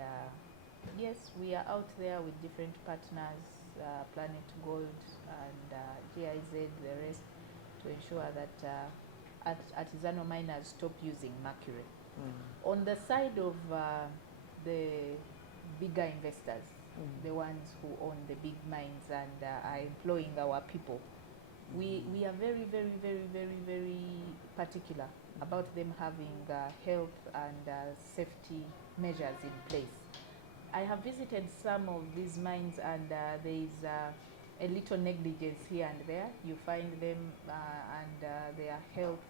yes, we are out there with different partners, Planet Gold and GIZ, the rest, to ensure that artisanal miners stop using mercury. On the side of the bigger investors, the ones who own the big mines and are employing our people, we are very, very, very, very, very particular about them having health and safety measures in place. I have visited some of these mines, and there is a little negligence here and there. You find them and their health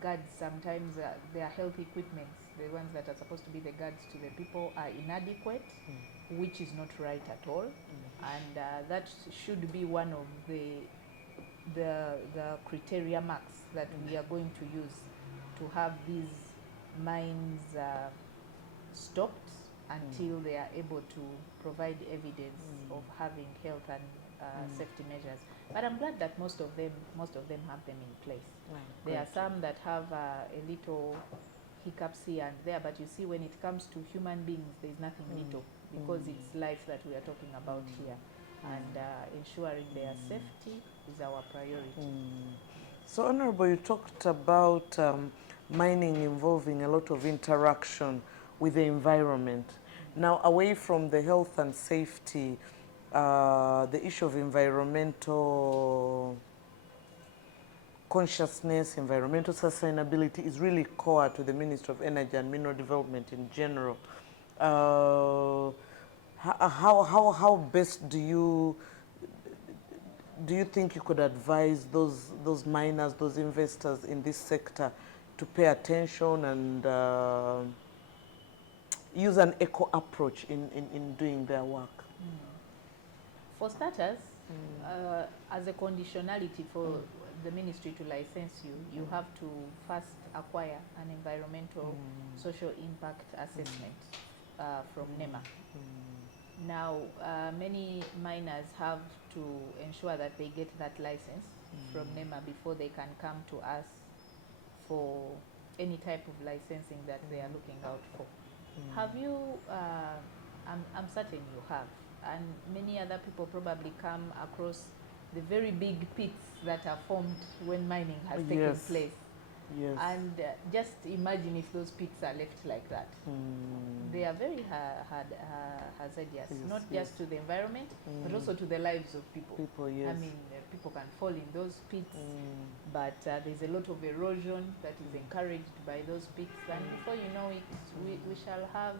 guards, sometimes their health equipments, the ones that are supposed to be the guards to the people, are inadequate, which is not right at all. And that should be one of the criteria marks that we are going to use to have these mines stopped until they are able to provide evidence of having health and safety measures. But I'm glad that most of them have them in place. There are some that have a little hiccups here and there, but you see, when it comes to human beings, there's nothing little, because it's life that we are talking about here, and ensuring their safety is our priority. So, Honorable, you talked about mining involving a lot of interaction with the environment. Now, away from the health and safety, the issue of environmental consciousness, environmental sustainability is really core to the Ministry of Energy and Mineral Development in general. How best do you think you could advise those miners, those investors in this sector to pay attention and use an eco approach in doing their work? For starters, as a conditionality for the ministry to license you, you have to first acquire an environmental social impact assessment from NEMA. Now, many miners have to ensure that they get that license from NEMA before they can come to us for any type of licensing that they are looking out for. Have you, I'm certain you have, and many other people probably come across the very big pits that are formed when mining has taken Yes. place. Yes. And just imagine if those pits are left like that. They are very hazardous, Yes, not yes. just to the environment, but also to the lives of people. People, yes. I mean, people can fall in those pits, but there's a lot of erosion that is encouraged by those pits, and before you know it, we shall have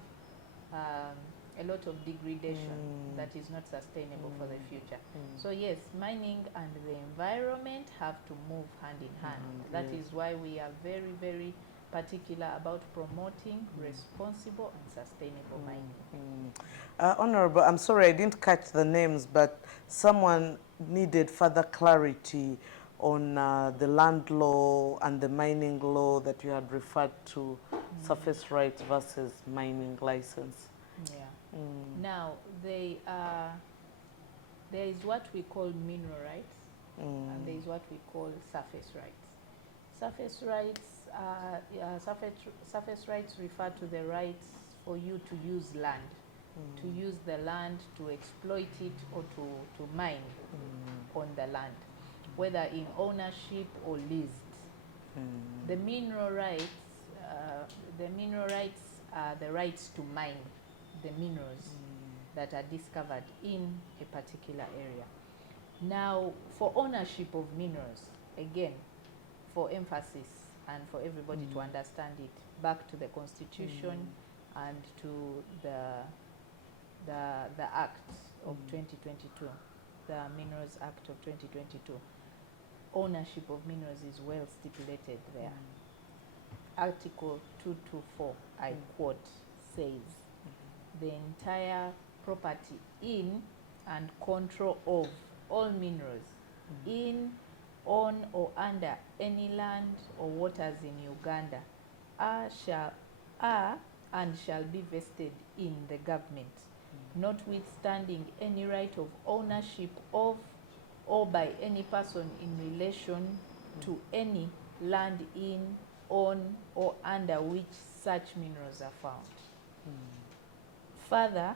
a lot of degradation that is not sustainable for the future. So yes, mining and the environment have to move hand in hand. That yes. is why we are very, very particular about promoting responsible and sustainable mining. Honorable, I'm sorry I didn't catch the names, but someone needed further clarity on the land law and the mining law that you had referred to, surface rights versus mining license. Yeah. Now, there is what we call mineral rights, and there is what we call surface rights. Surface rights, surface rights refer to the rights for you to use land, to use the land, to exploit it, or to mine on the land, whether in ownership or leased. The mineral rights are the rights to mine the minerals that are discovered in a particular area. Now, for ownership of minerals, again, for emphasis and for everybody to understand it, back to the Constitution and to the Act of 2022, the Minerals Act of 2022. Ownership of minerals is well stipulated there. Article 224, I quote, says, the entire property in and control of all minerals in, on, or under any land or waters in Uganda are and shall be vested in the government, notwithstanding any right of ownership of or by any person in relation to any land in, on, or under which such minerals are found. Further,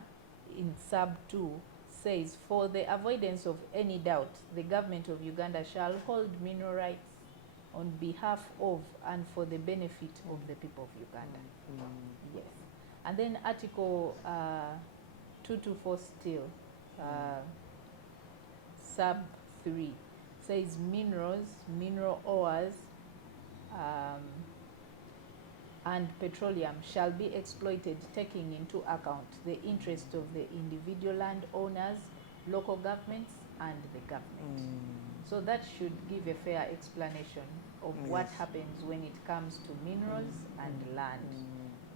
in sub 2, says, for the avoidance of any doubt, the government of Uganda shall hold mineral rights on behalf of and for the benefit of the people of Uganda. Yes. And then Article 224 still, sub 3, says minerals, mineral ores, and petroleum shall be exploited taking into account the interest of the individual landowners, local governments, and the government. So that should give a fair explanation of what happens when it comes to minerals and land.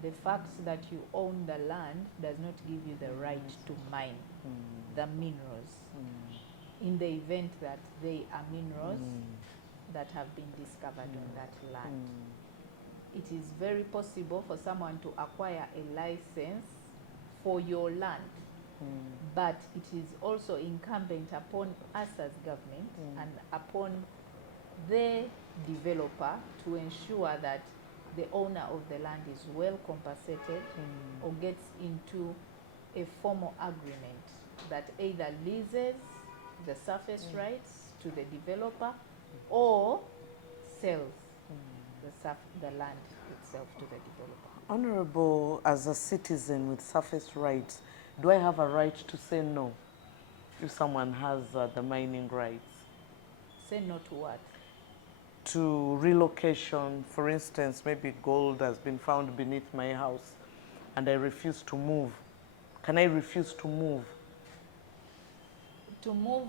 The fact that you own the land does not give you the right to mine the minerals in the event that they are minerals that have been discovered on that land. It is very possible for someone to acquire a license for your land, but it is also incumbent upon us as government and upon the developer to ensure that the owner of the land is well compensated or gets into a formal agreement that either leases the surface rights to the developer or sells the land itself to the developer. Honorable, as a citizen with surface rights, do I have a right to say no if someone has the mining rights? Say no to what? To relocation, for instance, maybe gold has been found beneath my house and I refuse to move. Can I refuse to move? To move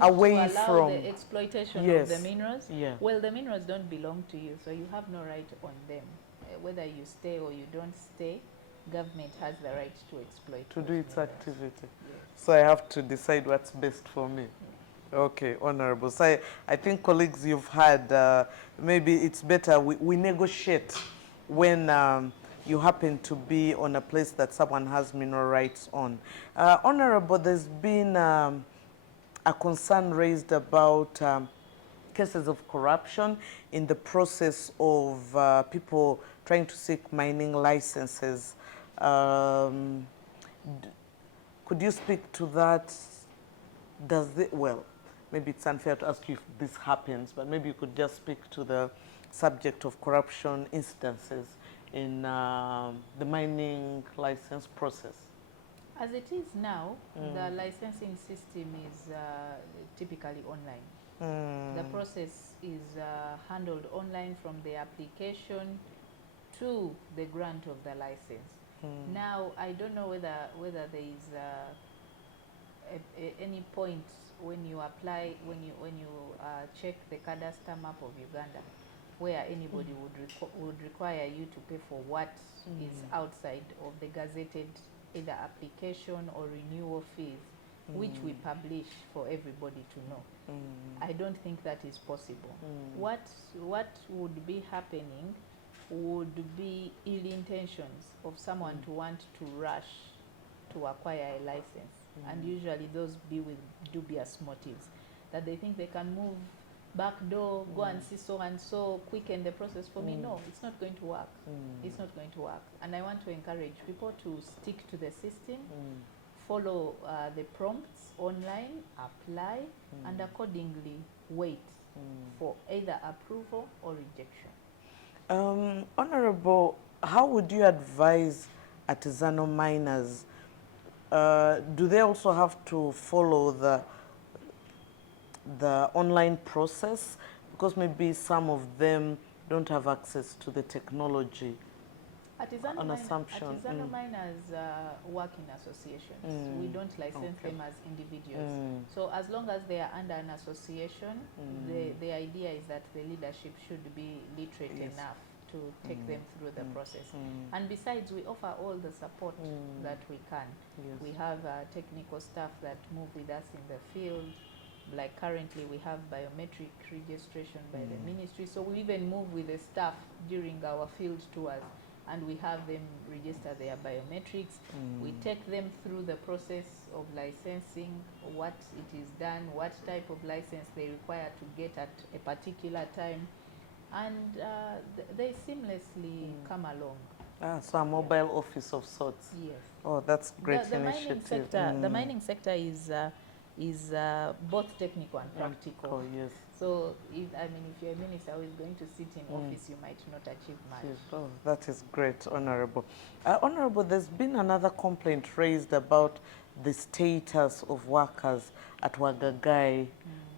away to allow from the exploitation yes. of the minerals? Yeah. Well, the minerals don't belong to you, so you have no right on them. Whether you stay or you don't stay, government has the right to exploit. To do its minerals. activity. Yes. So I have to decide what's best for me. Okay, Honorable. So I think, colleagues, you've had, maybe it's better we negotiate when you happen to be on a place that someone has mineral rights on. Honorable, there's been a concern raised about cases of corruption in the process of people trying to seek mining licenses. Could you speak to that? Well, maybe it's unfair to ask you if this happens, but maybe you could just speak to the subject of corruption incidences in the mining license process. As it is now, the licensing system is typically online. The process is handled online from the application to the grant of the license. Now, I don't know whether there is any point when you apply, when you check the cadastre map of Uganda, where anybody would require you to pay for what is outside of the gazetted either application or renewal fees, which we publish for everybody to know. I don't think that is possible. What would be happening would be ill intentions of someone to want to rush to acquire a license, and usually those be with dubious motives, that they think they can move back door, go and see so and so, quicken the process. For me, no, it's not going to work. It's not going to work. And I want to encourage people to stick to the system, follow the prompts online, apply, and accordingly wait for either approval or rejection. Honorable, how would you advise artisanal miners? Do they also have to follow the online process? Because maybe some of them don't have access to the technology. Artisanal miners work in associations. We don't license them as individuals. So as long as they are under an association, the idea is that the leadership should be literate enough to take them through the process. And besides, we offer all the support that we can. We have technical staff that move with us in the field. Like currently we have biometric registration by the ministry. So we even move with the staff during our field tours, and we have them register their biometrics. We take them through the process of licensing, what it is done, what type of license they require to get at a particular time, and they seamlessly come along. So a mobile office of sorts. Yes. Oh, that's great initiative. The mining sector is both technical and practical. Yes. So, if you're a minister who is going to sit in office, you might not achieve much. Yes. Oh, that is great, Honorable. Honorable, there's been another complaint raised about the status of workers at Wagagai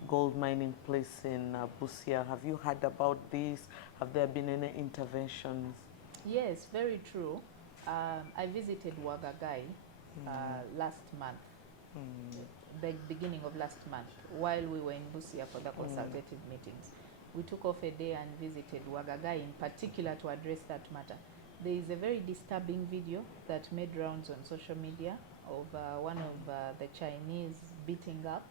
gold mining place in Busia. Have you heard about this? Have there been any interventions? Yes, very true. I visited Wagagai last month. The beginning of last month, while we were in Busia for the consultative meetings. We took off a day and visited Wagagai in particular to address that matter. There is a very disturbing video that made rounds on social media of one of the Chinese beating up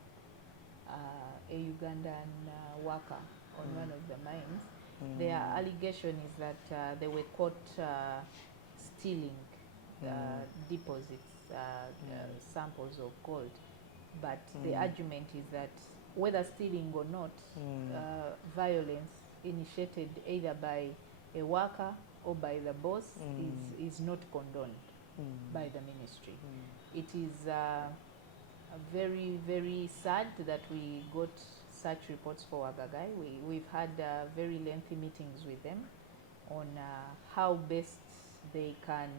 a Ugandan worker on one of the mines. Their allegation is that they were caught stealing deposits, samples of gold. But the argument is that whether stealing or not, violence initiated either by a worker or by the boss is not condoned by the ministry. It is very, very sad that we got such reports for Wagagai. We've had very lengthy meetings with them on how best they can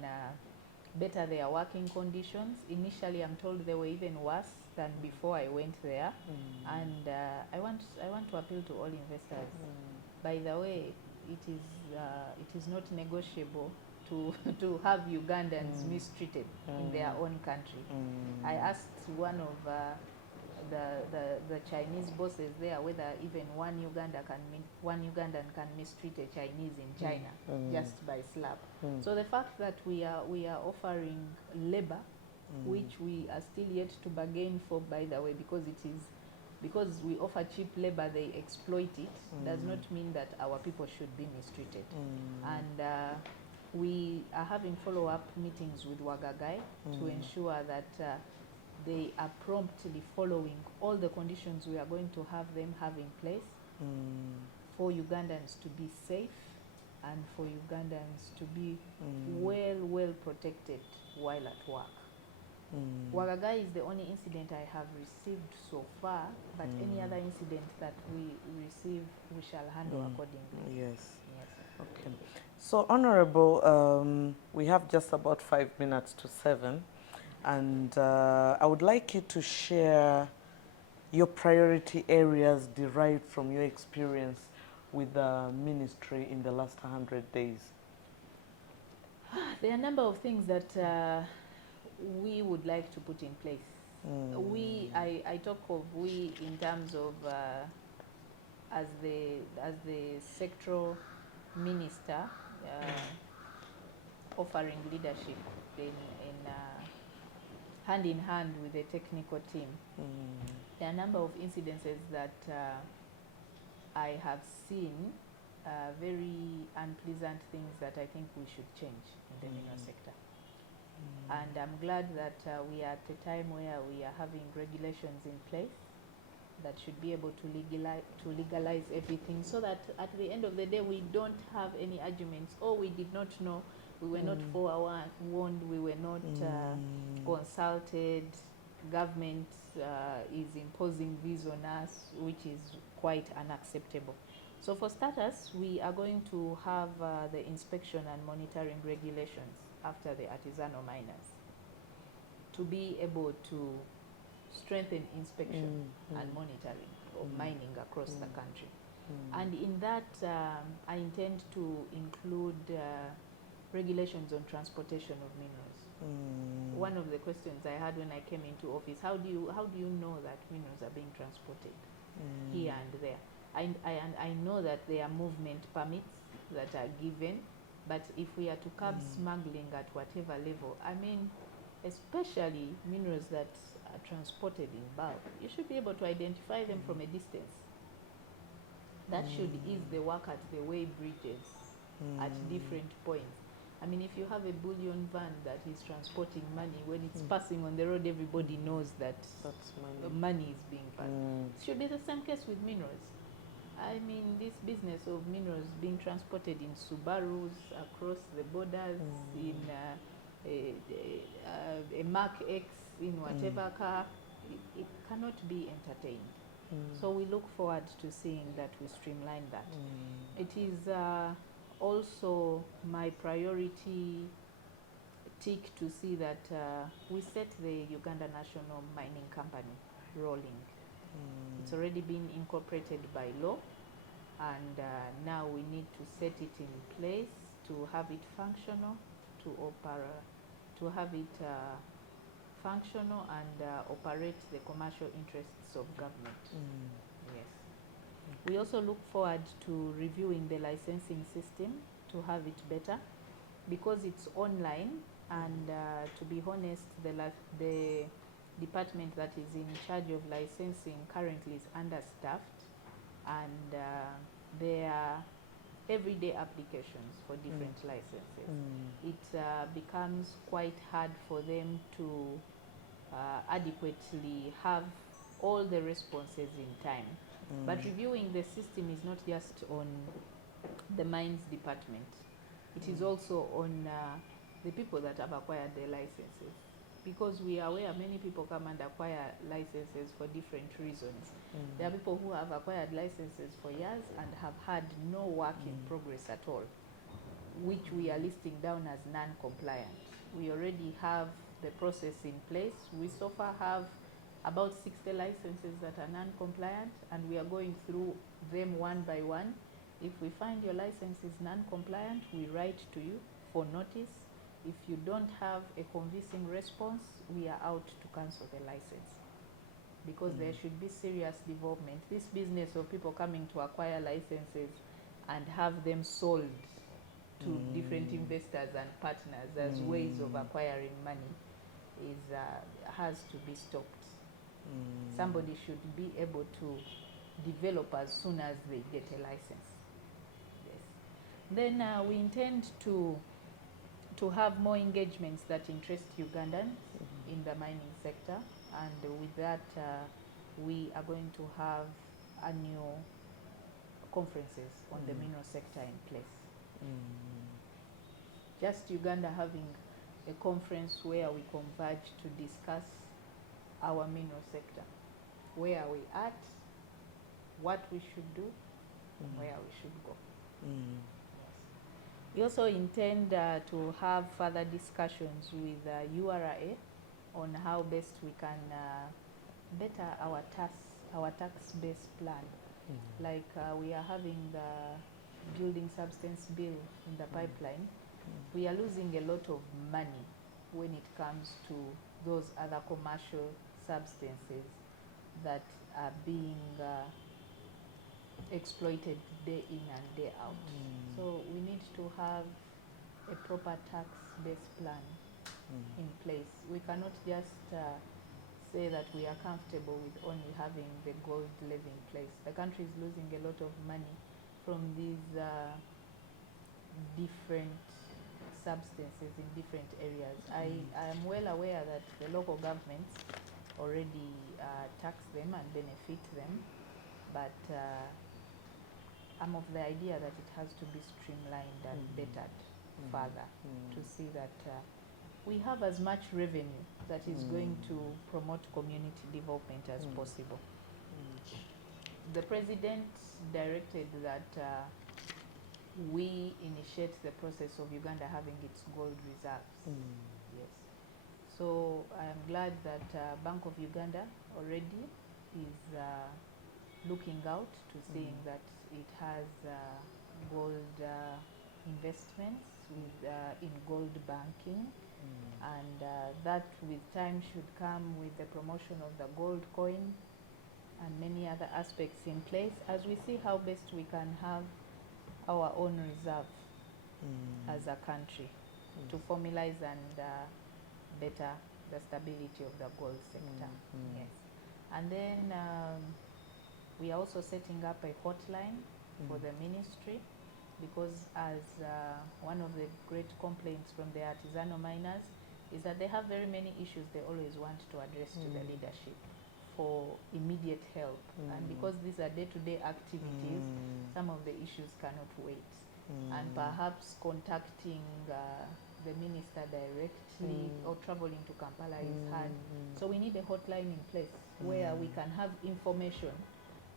better their working conditions. Initially, I'm told they were even worse than before I went there. And I want to appeal to all investors. By the way, it is not negotiable to have Ugandans mistreated in their own country. I asked one of the Chinese bosses there whether even one Ugandan can mistreat a Chinese in China just by slap. So the fact that we are offering labor, which we are still yet to bargain for, by the way, because we offer cheap labor, they exploit it, does not mean that our people should be mistreated. And we are having follow-up meetings with Wagagai to ensure that they are promptly following all the conditions we are going to have them have in place for Ugandans to be safe and for Ugandans to be well protected while at work. Wagagai is the only incident I have received so far, but any other incident that we receive, we shall handle accordingly. Yes. Yes. Okay. So, Honorable, we have just about 5 minutes to 7, and I would like you to share your priority areas derived from your experience with the ministry in the last 100 days. There are a number of things that we would like to put in place. I talk of we in terms of as the sectoral minister offering leadership in hand in hand with the technical team. There are a number of incidences that I have seen very unpleasant things that I think we should change in the mineral sector. And I'm glad that we are at a time where we are having regulations in place that should be able to legalize everything, so that at the end of the day we don't have any arguments. Oh, we did not know, we were not forewarned, we were not consulted, government is imposing this on us, which is quite unacceptable. So for starters, we are going to have the inspection and monitoring regulations after the artisanal miners to be able to strengthen inspection and monitoring of mining across the country. And in that, I intend to include regulations on transportation of minerals. One of the questions I had when I came into office, how do you know that minerals are being transported here and there? I know that there are movement permits that are given, but if we are to curb smuggling at whatever level, I mean, especially minerals that are transported in bulk, you should be able to identify them from a distance. That should ease the work at the weigh bridges at different points. I mean, if you have a bullion van that is transporting money, when it's passing on the road, everybody knows that That's money is being passed. It should be the same case with minerals. I mean, this business of minerals being transported in Subarus across the borders, in a Mark X, in whatever car, it cannot be entertained. So we look forward to seeing that we streamline that. It is also my priority tick to see that we set the Uganda National Mining Company rolling. It's already been incorporated by law, and now we need to set it in place to have it functional, to have it functional and operate the commercial interests of government. Yes. We also look forward to reviewing the licensing system to have it better, because it's online, and to be honest, the department that is in charge of licensing currently is understaffed, and there are everyday applications for different licenses. It becomes quite hard for them to adequately have all the responses in time. But reviewing the system is not just on the mines department. It is also on the people that have acquired the licenses, because we are aware many people come and acquire licenses for different reasons. There are people who have acquired licenses for years and have had no work in progress at all, which we are listing down as non-compliant. We already have the process in place. We so far have about 60 licenses that are non-compliant, and we are going through them one by one. If we find your license is non-compliant, we write to you for notice. If you don't have a convincing response, we are out to cancel the license, because there should be serious development. This business of people coming to acquire licenses and have them sold to different investors and partners as ways of acquiring money has to be stopped. Somebody should be able to develop as soon as they get a license. Yes. Then we intend to have more engagements that interest Ugandans in the mining sector, and with that we are going to have annual conferences on the mineral sector in place. Just Uganda having a conference where we converge to discuss our mineral sector. Where are we at, what we should do, and where we should go. We also intend to have further discussions with URA on how best we can better our tax-based plan. Like we are having the building substance bill in the pipeline. We are losing a lot of money when it comes to those other commercial substances that are being exploited day in and day out. So we need to have a proper tax-based plan in place. We cannot just say that we are comfortable with only having the gold levy in place. The country is losing a lot of money from these different substances in different areas. I am well aware that the local governments already tax them and benefit them, but I'm of the idea that it has to be streamlined and bettered further to see that we have as much revenue that is going to promote community development as possible. The president directed that we initiate the process of Uganda having its gold reserves. Yes. So I am glad that Bank of Uganda already is looking out to seeing that it has gold investments with, in gold banking, and that with time should come with the promotion of the gold coin and many other aspects in place as we see how best we can have our own reserve as a country to formalize and better the stability of the gold sector. Yes. And then we are also setting up a hotline for the ministry, because as one of the great complaints from the artisanal miners is that they have very many issues they always want to address to the leadership for immediate help. And because these are day-to-day activities, some of the issues cannot wait. And perhaps contacting the minister directly or traveling to Kampala is hard. So we need a hotline in place where we can have information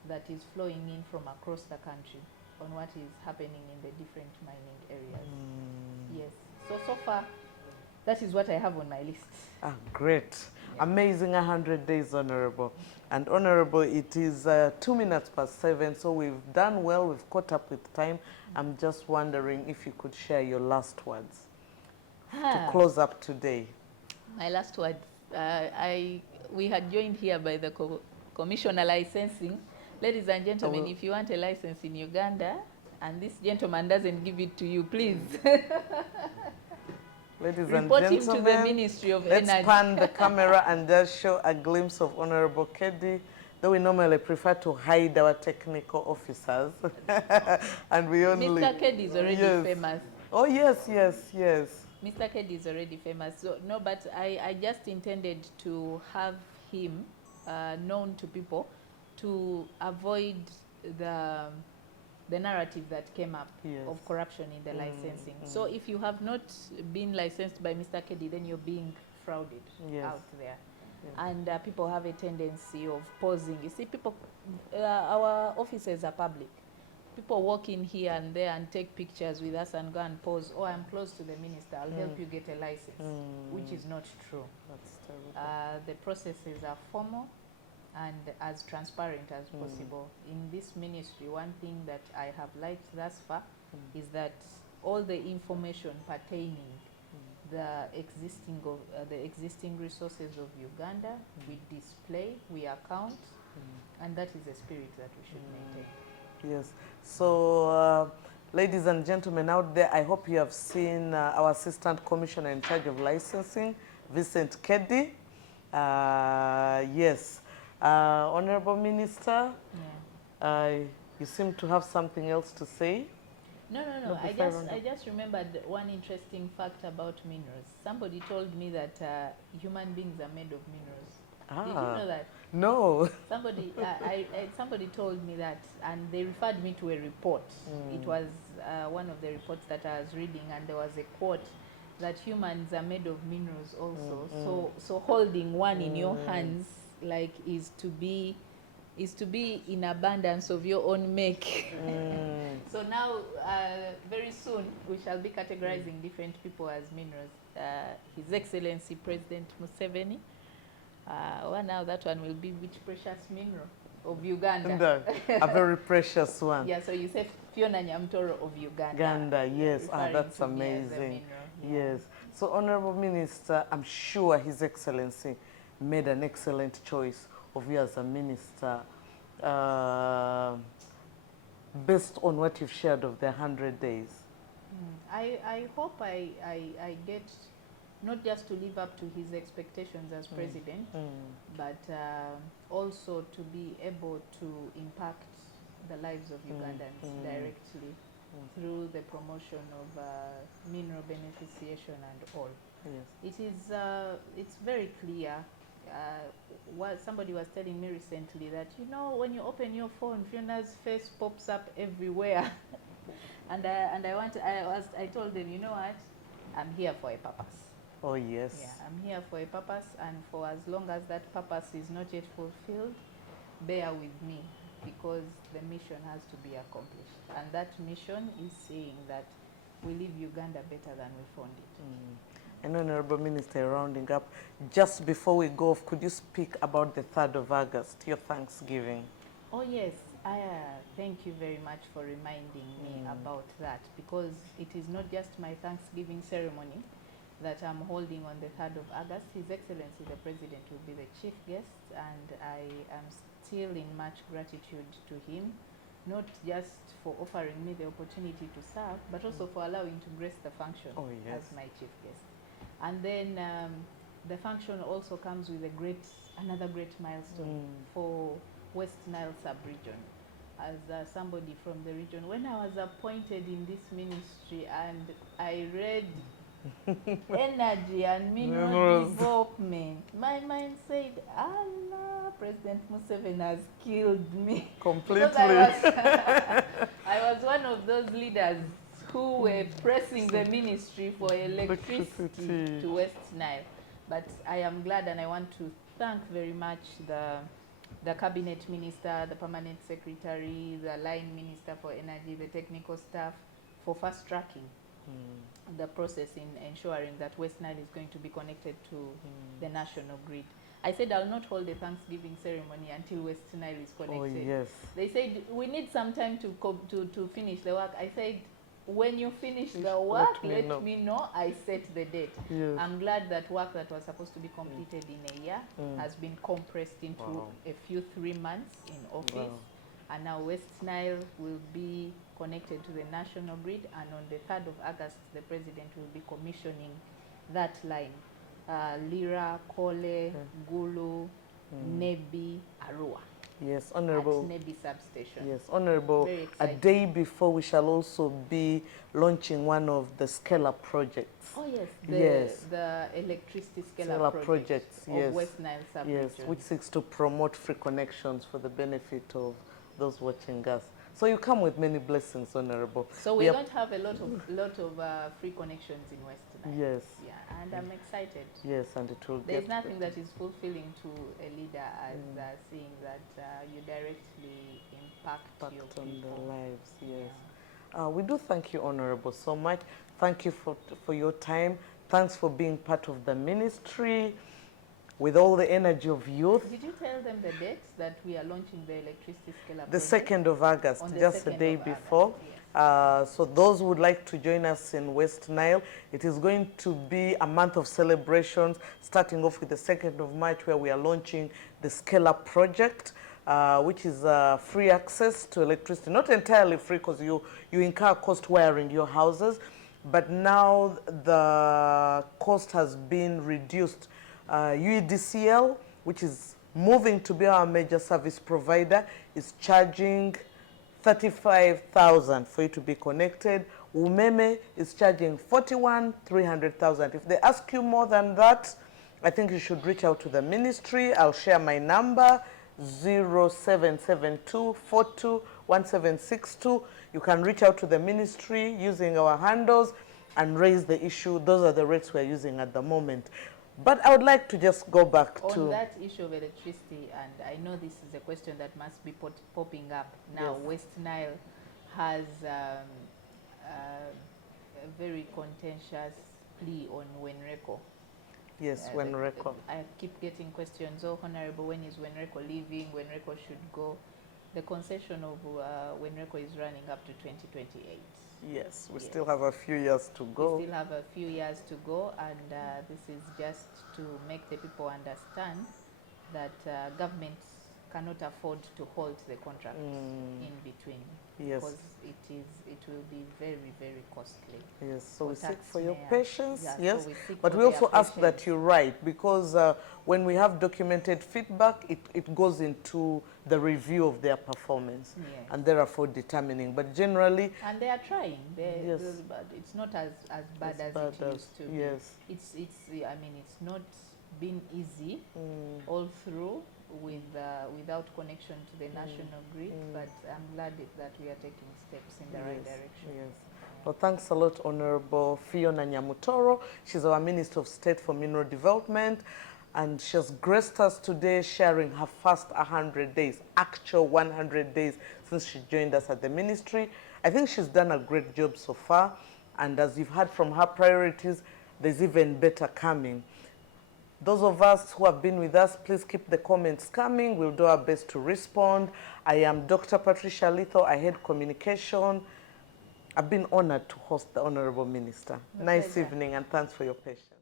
that is flowing in from across the country on what is happening in the different mining areas. Yes. So far, that is what I have on my list. Ah, great. Yeah. Amazing 100 days, Honorable. And Honorable, it is 2 minutes past 7, so we've done well, we've caught up with time. I'm just wondering if you could share your last words to close up today. My last word, we had joined here by the Commissioner Licensing. Ladies and gentlemen, if you want a license in Uganda and this gentleman doesn't give it to you, please Ladies report and him gentlemen, to the Ministry of Energy. Let's pan the camera and just show a glimpse of Honorable Kedi, though we normally prefer to hide our technical officers. And we only... Mr. Kedi is already famous. Oh, yes, yes, yes. Mr. Kedi is already famous. So, no, but I just intended to have him known to people to avoid the narrative that came up of corruption in the licensing. So if you have not been licensed by Mr. Kedi, then you're being frauded out there. And people have a tendency of posing. You see, people, our offices are public. People walk in here and there and take pictures with us and go and pose, oh, I'm close to the minister, I'll help you get a license, which is not true. That's terrible. The processes are formal and as transparent as possible. In this ministry, one thing that I have liked thus far is that all the information pertaining the existing resources of Uganda, we display, we account, and that is a spirit that we should maintain. Yes. So, ladies and gentlemen out there, I hope you have seen our Assistant Commissioner in charge of licensing, Vincent Kedi. Yes. Honorable Minister, you seem to have something else to say. No. I just remembered one interesting fact about minerals. Somebody told me that human beings are made of minerals. Did you know that? No. Somebody told me that, and they referred me to a report. It was one of the reports that I was reading, and there was a quote that humans are made of minerals also. So holding one in your hands like is to be in abundance of your own make. So now, very soon, we shall be categorizing different people as minerals. His Excellency President Museveni. Well, now that one will be which precious mineral of Uganda. A very precious one. Yeah, so you say Phiona Nyamutoro of Uganda. Uganda, yes. Referring That's to me as a amazing. mineral, yeah. Yes. So, Honorable Minister, I'm sure His Excellency made an excellent choice of you as a minister, based on what you've shared of the 100 days. I hope I get not just to live up to his expectations as president, but also to be able to impact the lives of Ugandans directly through the promotion of mineral beneficiation and all. Yes. It is it's very clear. What somebody was telling me recently that, you know, when you open your phone, Fiona's face pops up everywhere. and I told them, you know what, I'm here for a purpose. Oh, yes. Yeah, I'm here for a purpose, and for as long as that purpose is not yet fulfilled, bear with me, because the mission has to be accomplished. And that mission is saying that we leave Uganda better than we found it. And Honorable Minister, rounding up, just before we go off, could you speak about the 3rd of August, your Thanksgiving? Oh yes, thank you very much for reminding me about that, because it is not just my Thanksgiving ceremony that I'm holding on the 3rd of August. His Excellency the President will be the chief guest, and I am still in much gratitude to him, not just for offering me the opportunity to serve, but also for allowing to grace the function as my chief guest. And then the function also comes with another great milestone for West Nile sub-region. As somebody from the region, when I was appointed in this ministry and I read energy and mineral development, my mind said, Allah, President Museveni has killed me. Completely. I was one of those leaders who were pressing the ministry for electricity to West Nile. But I am glad, and I want to thank very much the cabinet minister, the permanent secretary, the line minister for energy, the technical staff, for fast tracking the process in ensuring that West Nile is going to be connected to the national grid. I said I'll not hold a Thanksgiving ceremony until West Nile is connected. Oh, yes. They said we need some time to finish the work. I said, when you finish the work, let me know. I set the date. Yes. I'm glad that work that was supposed to be completed in a year has been compressed into a few 3 months in office. And now West Nile will be connected to the national grid, and on the 3rd of August, the President will be commissioning that line. Lira, Kole, Gulu, Nebi, Arua. Yes, Honorable. At Nebi substation. Yes, Honorable. A day before, we shall also be launching one of the scale-up projects. Oh yes, the electricity scale-up projects of West Nile sub-region. Yes, which seeks to promote free connections for the benefit of those watching us. So you come with many blessings, Honorable. So we don't have a lot of free connections in West Nile. Yes. Yeah, and I'm excited. Yes, and it will There's nothing that is fulfilling to a leader as seeing that you directly impact your people. On their lives, yes. Yeah. We do thank you, Honorable, so much. Thank you for your time. Thanks for being part of the ministry with all the energy of youth. Did you tell them the dates that we are launching the electricity scale-up? The 2nd of August, just the day before. Yes. So those who would like to join us in West Nile, it is going to be a month of celebrations, starting off with the 2nd of March, where we are launching the scale-up project, which is free access to electricity. Not entirely free, because you incur cost wiring your houses, but now the cost has been reduced. UEDCL, which is moving to be our major service provider, is charging 35,000 for you to be connected. Umeme is charging 41,300,000. If they ask you more than that, I think you should reach out to the ministry. I'll share my number, 0772421762. You can reach out to the ministry using our handles. and raise the issue. Those are the rates we're using at the moment. But I would like to just go back on to that issue of electricity, and I know this is a question that must be popping up now. Yes. West Nile has a very contentious plea on Wenreko. yes, Wenreko. I keep getting questions, oh, Honorable, when is Wenreko leaving? Wenreko should go. The concession of Wenreko is running up to 2028. Yes, we Yes. still have a few years to go. We still have a few years to go, and this is just to make the people understand that governments cannot afford to halt the contracts in between. Yes. Because it will be very, very costly. Yes, so we seek for your taxpayers. patience, Yeah, yes, so we seek but for we their also ask that patience. you write, because when we have documented feedback, it goes into the review of their performance, Yes. and therefore determining. But generally, And they are trying. Yes. But it's not as bad as bad it as- used to yes. be. I mean, it's not been easy all through without connection to the national grid, but I'm glad that we are taking steps in the right direction. Yes. Well, thanks a lot, Honorable Phiona Nyamutoro. She's our Minister of State for Mineral Development, and she has graced us today sharing her first 100 days, actual 100 days since she joined us at the ministry. I think she's done a great job so far, and as you've heard from her priorities, there's even better coming. Those of us who have been with us, please keep the comments coming. We'll do our best to respond. I am Dr. Patricia Litho. I head communication. I've been honored to host the Honorable Minister. My Nice pleasure. evening, and thanks for your patience.